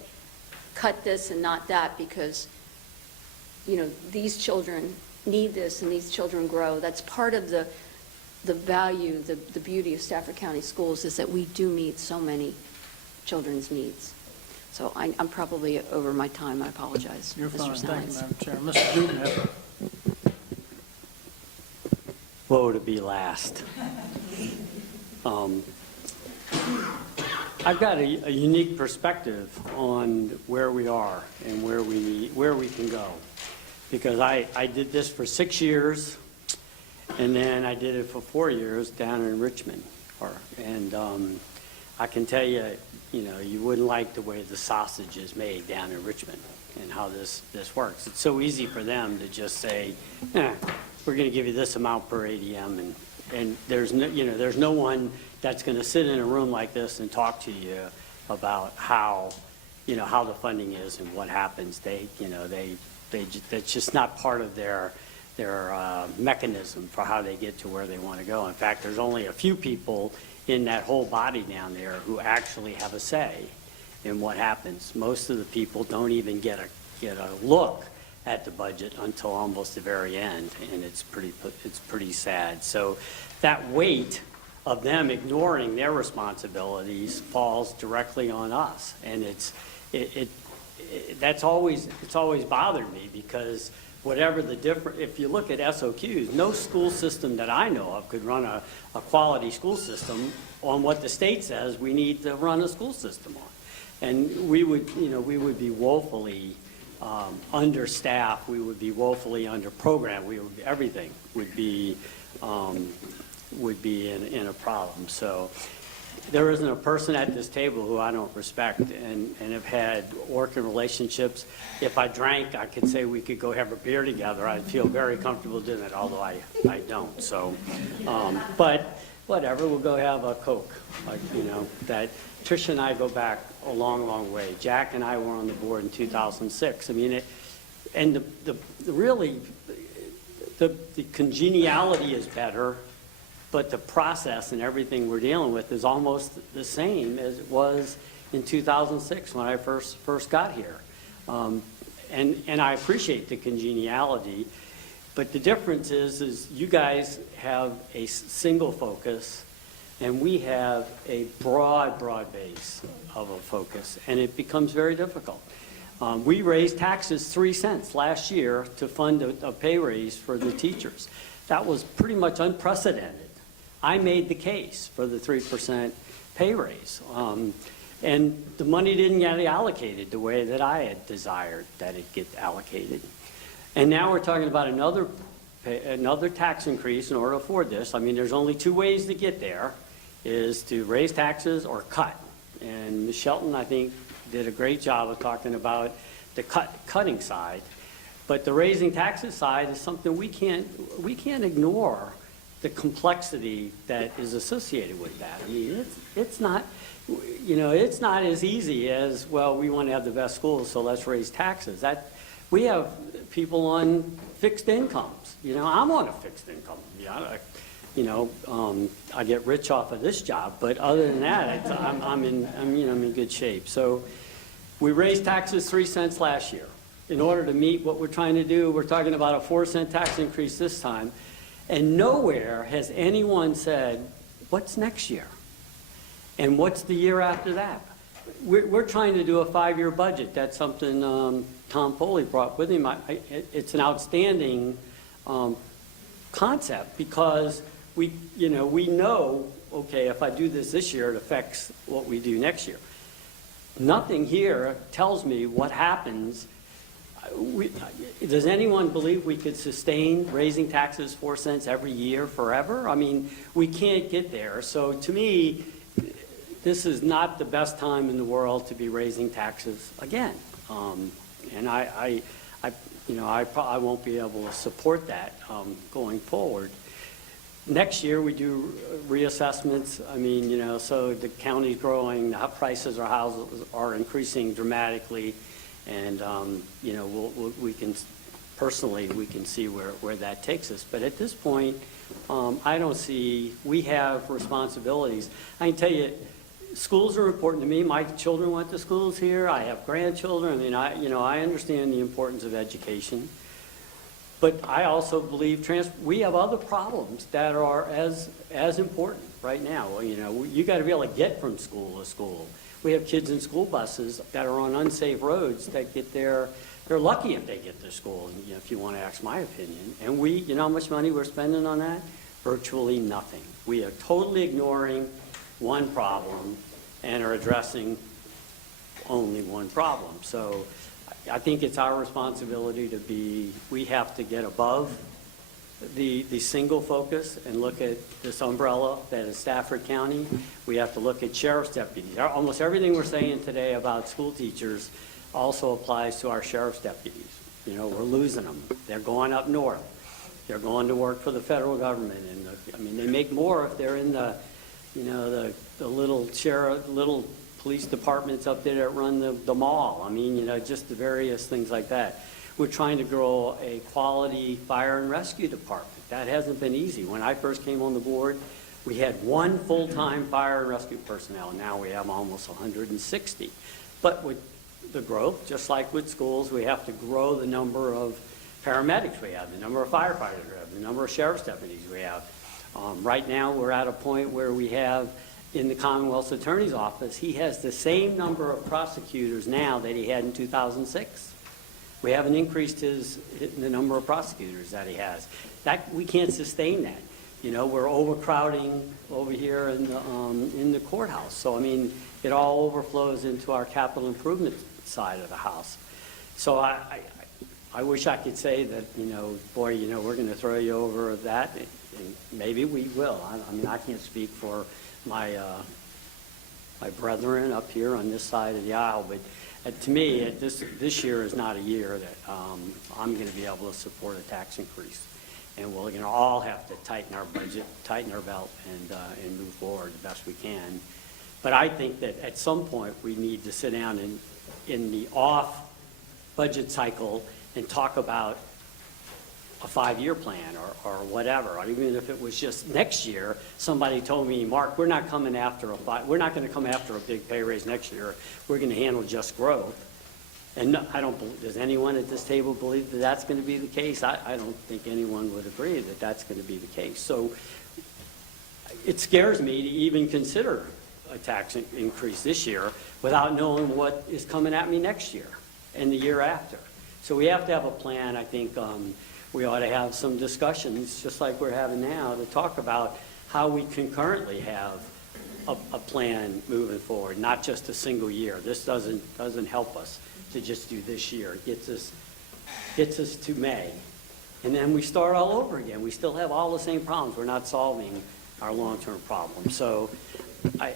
cut this and not that, because, these children need this and these children grow. That's part of the value, the beauty of Stafford County Schools, is that we do meet so many children's needs. So I'm probably over my time. I apologize. You're fine. Mr. Thank you, Stein. Madam Chair. Mr. Dubin. Woe to be last. I've got a unique perspective on where we are and where we can go, because I did this for 6 years, and then I did it for 4 years down in Richmond, and I can tell you, you wouldn't like the way the sausage is made down in Richmond and how this works. It's so easy for them to just say, we're going to give you this amount per ADM, and there's no one that's going to sit in a room like this and talk to you about how the funding is and what happens. That's just not part of their mechanism for how they get to where they want to go. In fact, there's only a few people in that whole body down there who actually have a say in what happens. Most of the people don't even get a look at the budget until almost the very end, and it's pretty sad. So that weight of them ignoring their responsibilities falls directly on us, and it's always bothered me, because whatever the difference, if you look at SOQs, no school system that I know of could run a quality school system on what the state says we need to run a school system on. And we would be woefully understaffed, we would be woefully underprogrammed, everything would be in a problem. So there isn't a person at this table who I don't respect and have had working relationships. If I drank, I could say we could go have a beer together. I'd feel very comfortable doing that, although I don't. So, but whatever, we'll go have a Coke. That Tricia and I go back a long, long way. Jack and I were on the board in 2006. I mean, the congeniality is better, but the process and everything we're dealing with is almost the same as it was in 2006 when I first got here. And I appreciate the congeniality, but the difference is you guys have a single focus, and we have a broad base of a focus, and it becomes very difficult. We raised taxes 3 cents last year to fund a pay raise for the teachers. That was pretty much unprecedented. I made the case for the 3% pay raise, and the money didn't get allocated the way that I had desired that it get allocated. And now we're talking about another tax increase in order to afford this. I mean, there's only 2 ways to get there, is to raise taxes or cut. And Ms. Shelton, I think, did a great job of talking about the cutting side. But the raising taxes side is something we can't ignore, the complexity that is associated with that. I mean, it's not as easy as, well, we want to have the best schools, so let's raise taxes. We have people on fixed incomes. I'm on a fixed income. I get rich off of this job, but other than that, I'm in good shape. So we raised taxes 3 cents last year. In order to meet what we're trying to do, we're talking about a 4-cent tax increase this time. And nowhere has anyone said, what's next year? And what's the year after that? We're trying to do a 5-year budget. That's something Tom Foley brought with him. It's an outstanding concept, because we know, okay, if I do this year, it affects what we do next year. nothing here tells me what happens. Does anyone believe we could sustain raising taxes 4 cents every year forever? I mean, we can't get there. So to me, this is not the best time in the world to be raising taxes again. And I won't be able to support that going forward. Next year, we do reassessments. I mean, so the county's growing, the prices of houses are increasing dramatically, and, we can, personally, we can see where that takes us. But at this point, I don't see, we have responsibilities. I can tell you, schools are important to me. My children went to schools here. I have grandchildren. I mean, I understand the importance of education. But I also believe we have other problems that are as important right now. You got to be able to get from school to school. We have kids in school buses that are on unsafe roads that get there. They're lucky if they get to school, if you want to ask my opinion. And you know how much money we're spending on that? Virtually nothing. We are totally ignoring one problem and are addressing only one problem. So I think it's our responsibility we have to get above the single focus and look at this umbrella that is Stafford County. We have to look at sheriff's deputies. Almost everything we're saying today about school teachers also applies to our sheriff's deputies. We're losing them. They're going up north. They're going to work for the federal government. And they make more if they're in the little police departments up there that run the mall. I mean, just the various things like that. We're trying to grow a quality fire and rescue department. That hasn't been easy. When I first came on the board, we had one full-time fire and rescue personnel. Now we have almost 160. But with the growth, just like with schools, we have to grow the number of paramedics we have, the number of firefighters we have, the number of sheriff's deputies we have. Right now, we're at a point where we have, in the Commonwealth's Attorney's Office, he has the same number of prosecutors now that he had in 2006. We haven't increased the number of prosecutors that he has. We can't sustain that. We're overcrowding over here in the courthouse. So, I mean, it all overflows into our capital improvement side of the house. So I wish I could say that, we're going to throw you over that. And maybe we will. I mean, I can't speak for my brethren up here on this side of the aisle, but to me, this year is not a year that I'm going to be able to support a tax increase. And we're going to all have to tighten our budget, tighten our belt, and move forward the best we can. But I think that at some point, we need to sit down in the off budget cycle and talk about a 5-year plan or whatever. Even if it was just next year, somebody told me, Mark, we're not going to come after a big pay raise next year. We're going to handle just growth. And no, does anyone at this table believe that that's going to be the case? I don't think anyone would agree that that's going to be the case. So it scares me to even consider a tax increase this year without knowing what is coming at me next year and the year after. So we have to have a plan. I think we ought to have some discussions, just like we're having now, to talk about how we concurrently have a plan moving forward, not just a single year. This doesn't help us to just do this year. It gets us to May, and then we start all over again. We still have all the same problems. We're not solving our long-term problems. So I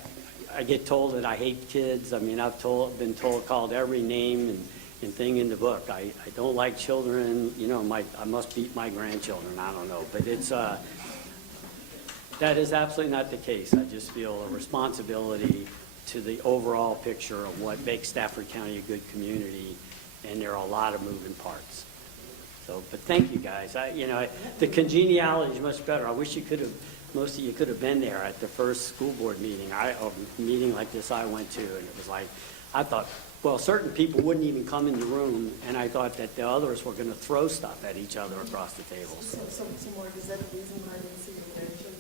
get told that I hate kids. I mean, I've been called every name and thing in the book. I don't like children. I must beat my grandchildren. I don't know, but that is absolutely not the case. I just feel a responsibility to the overall picture of what makes Stafford County a good community, and there are a lot of moving parts. So, but thank you guys. The congeniality is much better. I wish most of you could have been there at the first school board meeting. A meeting like this I went to, and it was like, I thought, well, certain people wouldn't even come in the room, and I thought that the others were going to throw stuff at each other across the tables. So Mark, is that the reason why I didn't see the grandchildren?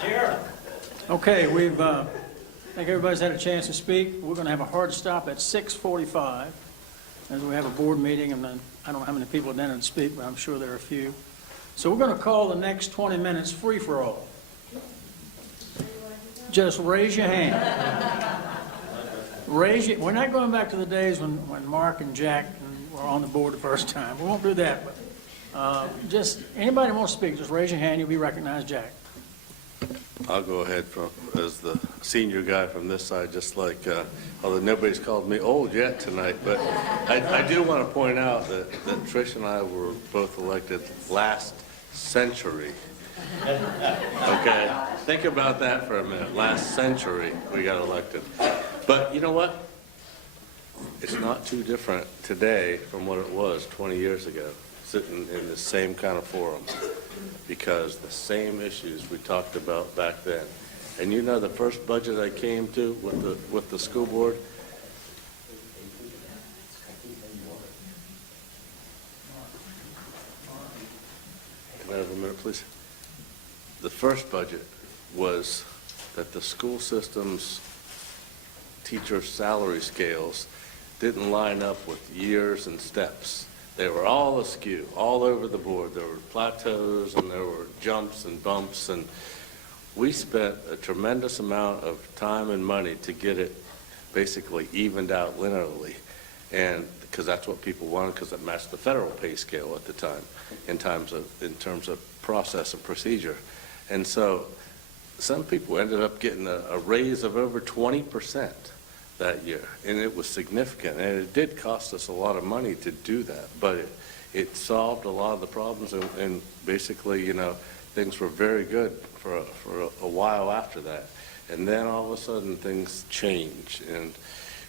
Here. Okay, I think everybody's had a chance to speak. We're going to have a hard stop at 6:45, as we have a board meeting, and then I don't know how many people are going to speak, but I'm sure there are a few. So we're going to call the next 20 minutes free-for-all. Just raise your hand. We're not going back to the days when Mark and Jack were on the board the first time. We won't do that, but just, anybody who wants to speak, just raise your hand, you'll be recognized, Jack. I'll go ahead as the senior guy from this side, just like, although nobody's called me old yet tonight, but I do want to point out that Trish and I were both elected last century. Okay, think about that for a minute. Last century, we got elected. But you know what? It's not too different today from what it was 20 years ago, sitting in the same kind of forum, because the same issues we talked about back then. And you know, the first budget I came to with the school board, can I have a minute, please? The first budget was that the school system's teacher salary scales didn't line up with years and steps. They were all askew, all over the board. There were plateaus and there were jumps and bumps, and we spent a tremendous amount of time and money to get it basically evened out linearly, and because that's what people wanted, because it matched the federal pay scale at the time in terms of process and procedure. And so some people ended up getting a raise of over 20% that year, and it was significant, and it did cost us a lot of money to do that, but it solved a lot of the problems, and basically, you know, things were very good for a while after that. And then all of a sudden things change, and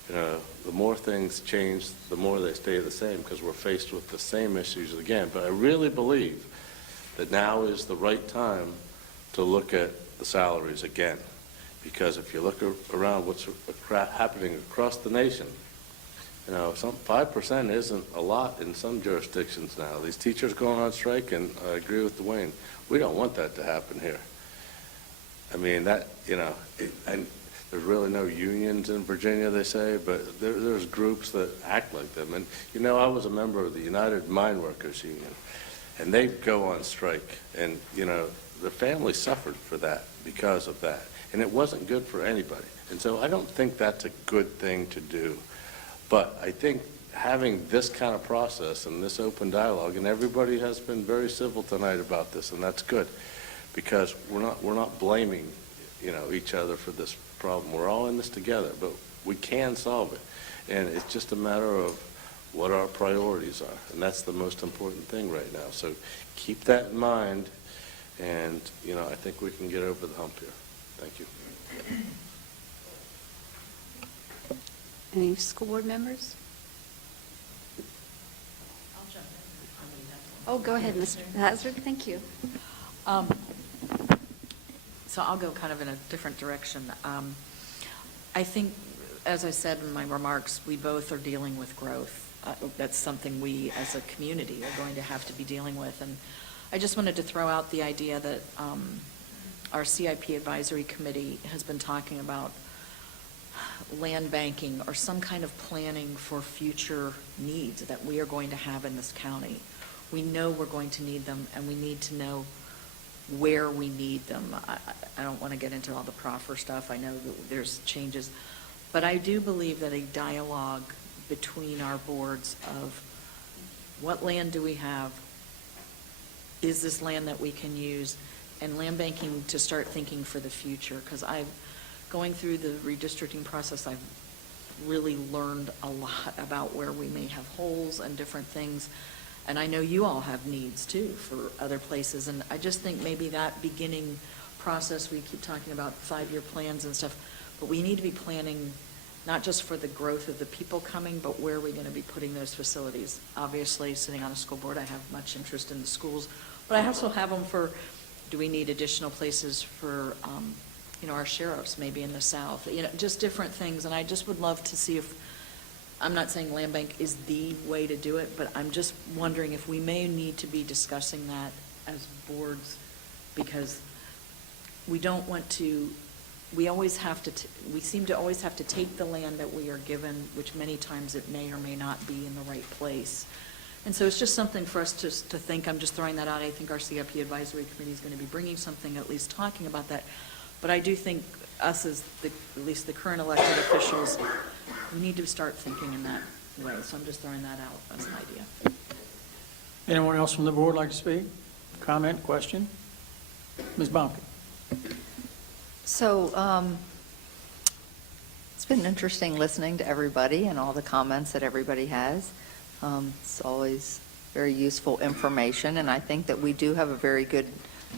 you know, the more things change, the more they stay the same, because we're faced with the same issues again. But I really believe that now is the right time to look at the salaries again. Because if you look around what's happening across the nation, you know, 5% isn't a lot in some jurisdictions now. These teachers going on strike, and I agree with Dwayne, we don't want that to happen here. I mean, that, you know, and there's really no unions in Virginia, they say, but there's groups that act like them. And, you know, I was a member of the United Mine Workers Union, and they go on strike, and, you know, the family suffered for that because of that. And it wasn't good for anybody. And so I don't think that's a good thing to do. But I think having this kind of process and this open dialogue, and everybody has been very civil tonight about this, and that's good, because we're not blaming, you know, each other for this problem. We're all in this together, but we can solve it. And it's just a matter of what our priorities are, and that's the most important thing right now. So keep that in mind, and, you know, I think we can get over the hump here. Thank you. Any school board members? Oh, go ahead, Mr. Hazard, thank you. So I'll go kind of in a different direction. I think, as I said in my remarks, we both are dealing with growth. That's something we, as a community, are going to have to be dealing with. And I just wanted to throw out the idea that our CIP advisory committee has been talking about land banking or some kind of planning for future needs that we are going to have in this county. We know we're going to need them, and we need to know where we need them. I don't want to get into all the proffer stuff. I know that there's changes. But I do believe that a dialogue between our boards of what land do we have, is this land that we can use, and land banking to start thinking for the future. Because going through the redistricting process, I've really learned a lot about where we may have holes and different things. And I know you all have needs too for other places. And I just think maybe that beginning process, we keep talking about 5-year plans and stuff, but we need to be planning not just for the growth of the people coming, but where are we going to be putting those facilities? Obviously, sitting on a school board, I have much interest in the schools, but I also have them for, do we need additional places for, you know, our sheriffs, maybe in the South, you know, just different things. And I just would love to see if, I'm not saying land bank is the way to do it, but I'm just wondering if we may need to be discussing that as boards, because we don't want to, we always have to, we seem to always have to take the land that we are given, which many times it may or may not be in the right place. And so it's just something for us to think. I'm just throwing that out. I think our CIP advisory committee is going to be bringing something, at least talking about that. But I do think us as at least the current elected officials, we need to start thinking in that way. So I'm just throwing that out as an idea. Anyone else from the board like to speak? Comment, question? Ms. Bonke? So it's been interesting listening to everybody and all the comments that everybody has. It's always very useful information, and I think that we do have a very good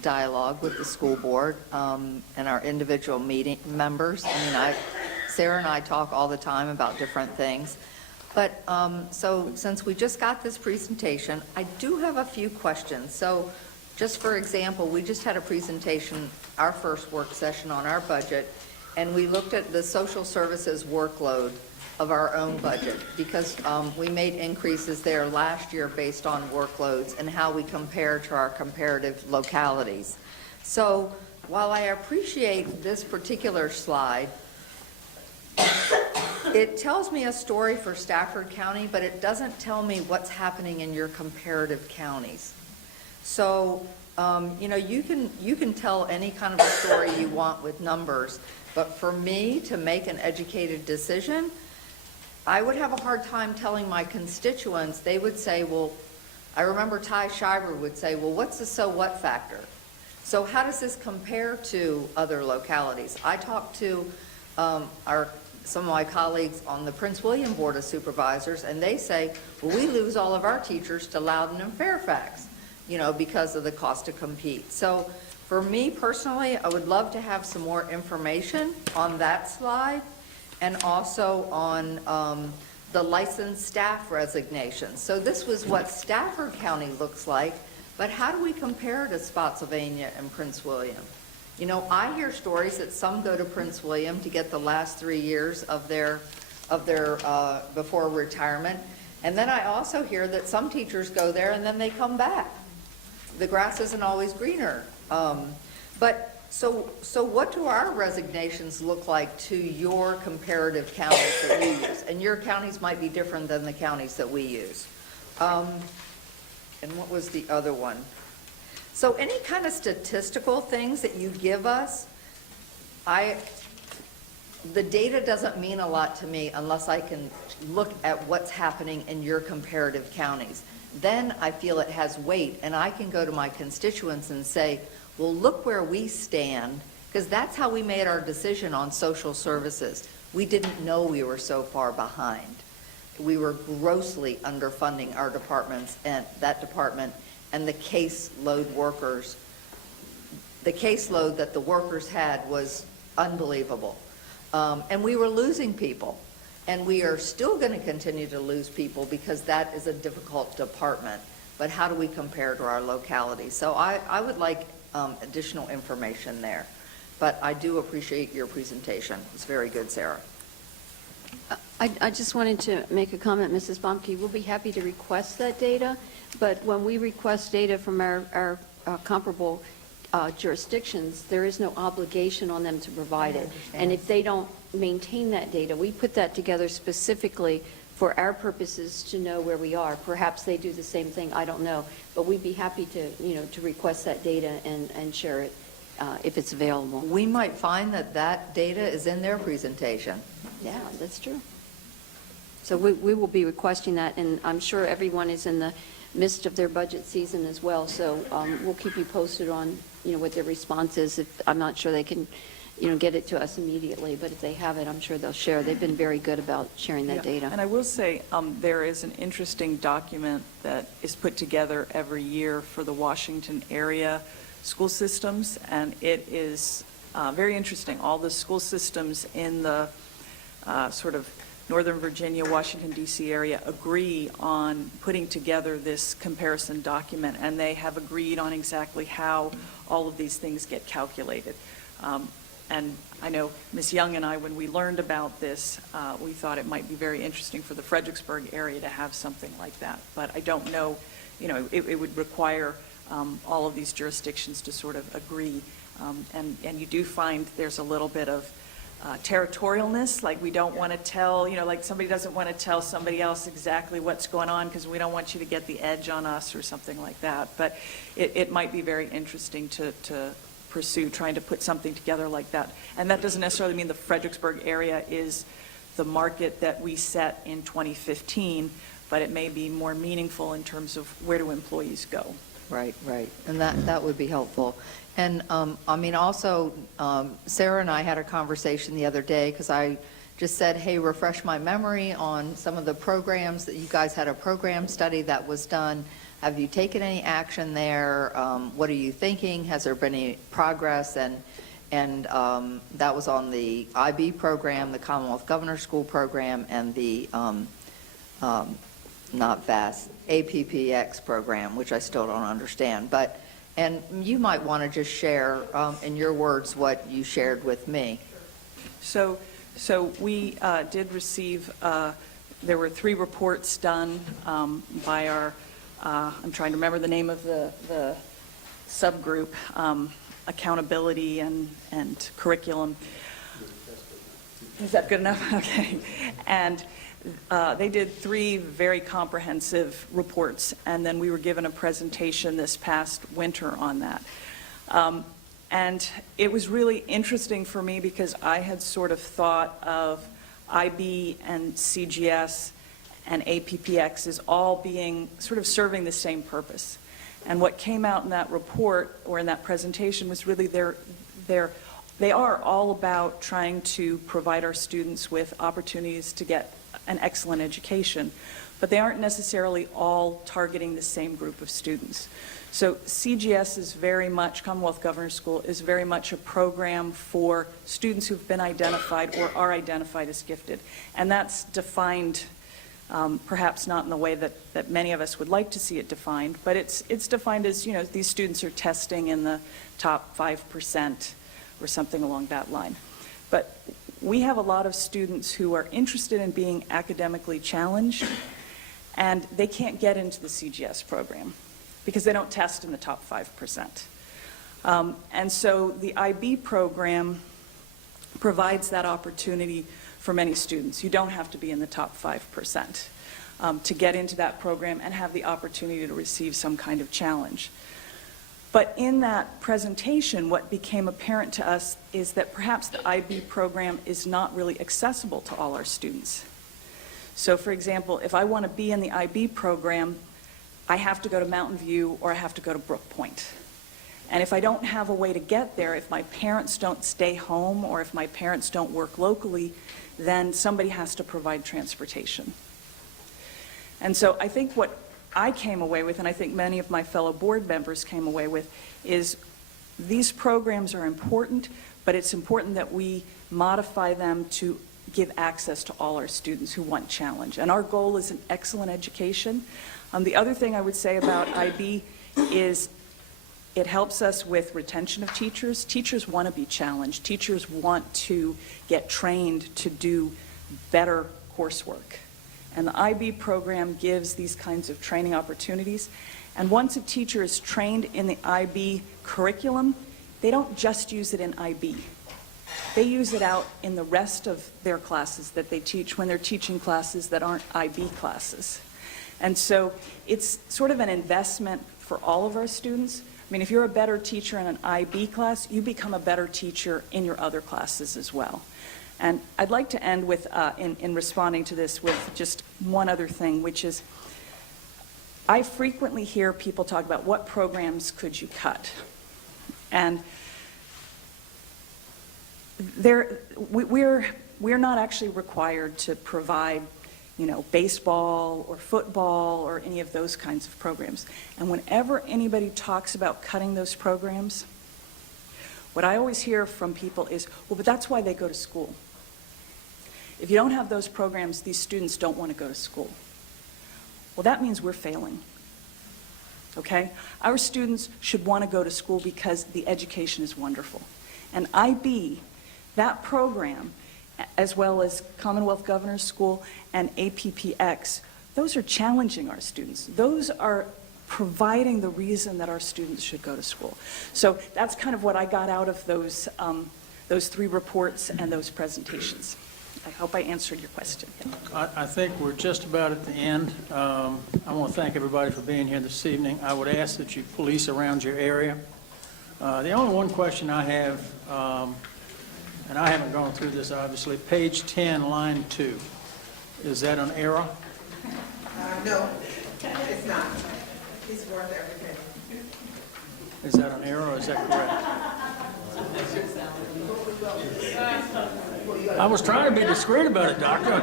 dialogue with the school board and our individual meeting members. I mean, Sarah and I talk all the time about different things. But so since we just got this presentation, I do have a few questions. So just for example, we just had a presentation, our first work session on our budget, and we looked at the social services workload of our own budget because we made increases there last year based on workloads and how we compare to our comparative localities. So while I appreciate this particular slide, it tells me a story for Stafford County, but it doesn't tell me what's happening in your comparative counties. So, you know, you can tell any kind of a story you want with numbers, but for me to make an educated decision, I would have a hard time telling my constituents. They would say, well, I remember Ty Shiver would say, well, what's the so what factor? So how does this compare to other localities? I talked to some of my colleagues on the Prince William Board of Supervisors, and they say, well, we lose all of our teachers to Loudoun and Fairfax, you know, because of the cost to compete. So for me personally, I would love to have some more information on that slide and also on the licensed staff resignations. So this was what Stafford County looks like, but how do we compare to Spotsylvania and Prince William? You know, I hear stories that some go to Prince William to get the last 3 years of their before retirement. And then I also hear that some teachers go there and then they come back. The grass isn't always greener. So what do our resignations look like to your comparative counties that we use? And your counties might be different than the counties that we use. And what was the other one? So any kind of statistical things that you give us, the data doesn't mean a lot to me unless I can look at what's happening in your comparative counties. Then I feel it has weight, and I can go to my constituents and say, well, look where we stand, because that's how we made our decision on social services. We didn't know we were so far behind. We were grossly underfunding our departments and that department and the caseload workers. The caseload that the workers had was unbelievable. And we were losing people. And we are still going to continue to lose people because that is a difficult department. But how do we compare to our locality? So I would like additional information there. But I do appreciate your presentation. It's very good, Sarah. I just wanted to make a comment, Mrs. Baumke. We'll be happy to request that data, but when we request data from our comparable jurisdictions, there is no obligation on them to provide it. And if they don't maintain that data, we put that together specifically for our purposes to know where we are. Perhaps they do the same thing, I don't know. But we'd be happy to, to request that data and share it if it's available. We might find that that data is in their presentation. Yeah, that's true. So we will be requesting that, and I'm sure everyone is in the midst of their budget season as well. So we'll keep you posted on, what their response is. If I'm not sure they can, get it to us immediately, but if they have it, I'm sure they'll share. They've been very good about sharing that data. And I will say, there is an interesting document that is put together every year for the Washington area school systems, and it is very interesting. All the school systems in the sort of Northern Virginia, Washington, D.C. area agree on putting together this comparison document, and they have agreed on exactly how all of these things get calculated. And I know Ms. Young and I, when we learned about this, we thought it might be very interesting for the Fredericksburg area to have something like that. But I don't know, it would require all of these jurisdictions to sort of agree. And you do find there's a little bit of territorialness, like we don't want to tell, like somebody doesn't want to tell somebody else exactly what's going on because we don't want you to get the edge on us or something like that. But it might be very interesting to pursue trying to put something together like that. And that doesn't necessarily mean the Fredericksburg area is the market that we set in 2015, but it may be more meaningful in terms of where do employees go. Right, right, and that would be helpful. And, I mean, also, Sarah and I had a conversation the other day, because I just said, hey, refresh my memory on some of the programs, that you guys had a program study that was done. Have you taken any action there? What are you thinking? Has there been any progress? And that was on the IB program, the Commonwealth Governor School program, and the, not VAS, APPX program, which I still don't understand. But, and you might want to just share, in your words, what you shared with me. So we did receive, there were 3 reports done by our, I'm trying to remember the name of the subgroup, accountability and curriculum. Is that good enough? Okay. And they did 3 very comprehensive reports, and then we were given a presentation this past winter on that. And it was really interesting for me because I had sort of thought of IB and CGS and APPX as all being sort of serving the same purpose. And what came out in that report or in that presentation was really they are all about trying to provide our students with opportunities to get an excellent education, but they aren't necessarily all targeting the same group of students. So CGS is very much, Commonwealth Governor School, is very much a program for students who've been identified or are identified as gifted. And that's defined, perhaps not in the way that many of us would like to see it defined, but it's defined as, you know, these students are testing in the top 5% or something along that line. But we have a lot of students who are interested in being academically challenged, and they can't get into the CGS program because they don't test in the top 5%. And so the IB program provides that opportunity for many students. You don't have to be in the top 5% to get into that program and have the opportunity to receive some kind of challenge. But in that presentation, what became apparent to us is that perhaps the IB program is not really accessible to all our students. So for example, if I want to be in the IB program, I have to go to Mountain View or I have to go to Brook Point. And if I don't have a way to get there, if my parents don't stay home or if my parents don't work locally, then somebody has to provide transportation. And so I think what I came away with, and I think many of my fellow board members came away with, is these programs are important, but it's important that we modify them to give access to all our students who want challenge. And our goal is an excellent education. The other thing I would say about IB is it helps us with retention of teachers. Teachers want to be challenged. Teachers want to get trained to do better coursework. And the IB program gives these kinds of training opportunities. And once a teacher is trained in the IB curriculum, they don't just use it in IB. They use it out in the rest of their classes that they teach when they're teaching classes that aren't IB classes. And so it's sort of an investment for all of our students. I mean, if you're a better teacher in an IB class, you become a better teacher in your other classes as well. And I'd like to end with, in responding to this, with just one other thing, which is I frequently hear people talk about what programs could you cut. And we're not actually required to provide, you know, baseball or football or any of those kinds of programs. And whenever anybody talks about cutting those programs, what I always hear from people is, well, but that's why they go to school. If you don't have those programs, these students don't want to go to school. Well, that means we're failing, okay? Our students should want to go to school because the education is wonderful. And IB, that program, as well as Commonwealth Governor School and APPX, those are challenging our students. Those are providing the reason that our students should go to school. So that's kind of what I got out of those 3 reports and those presentations. I hope I answered your question. I think we're just about at the end. I want to thank everybody for being here this evening. I would ask that you police around your area. The only one question I have, and I haven't gone through this, obviously, page 10, line 2. Is that an error? No, it's not. It's worth everything. Is that an error, or is that correct? I was trying to be discreet about it, Doctor.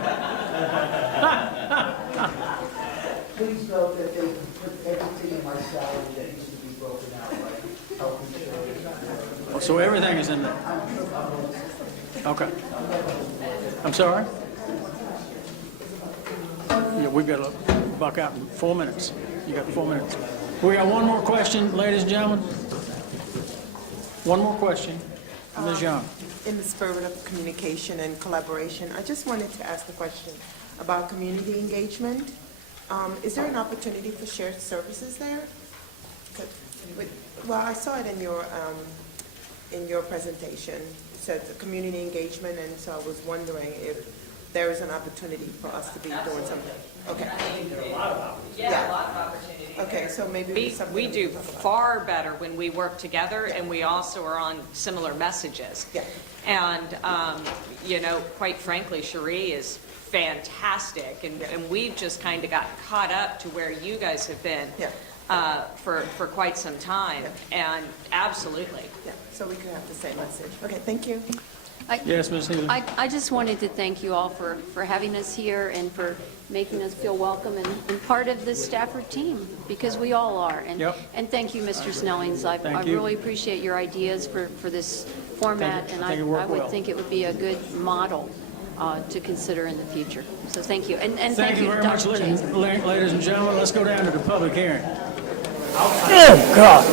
Please note that they put everything in my salary that needs to be broken out, like health insurance. So everything is in there? Okay. I'm sorry? Yeah, we've got to buck out in 4 minutes. You got 4 minutes. We got one more question, ladies and gentlemen. One more question. Ms. Young. In the spirit of communication and collaboration, I just wanted to ask a question about community engagement. Is there an opportunity for shared services there? Well, I saw it in your presentation. It said the community engagement, and so I was wondering if there is an opportunity for us to be doing something. Okay. I think there are a lot of opportunities. Yeah, a lot of opportunities. Okay, so maybe We do far better when we work together, and we also are on similar messages. Yeah. And, you know, quite frankly, Cherie is fantastic, and we've just kind of got caught up to where you guys have been for quite some time, and absolutely. Yeah, so we could have the same message. Okay, thank you. Yes, Ms. Healy. I just wanted to thank you all for having us here and for making us feel welcome and part of the Stafford team, because we all are. And, Yep. and thank you, Mr. Snellings. I Thank you. really appreciate your ideas for this format, and I think it worked well. would think it would be a good model to consider in the future. So thank you. And Thank you very much, Dr. ladies James. ladies and gentlemen. Let's go down to the public hearing. Oh, God.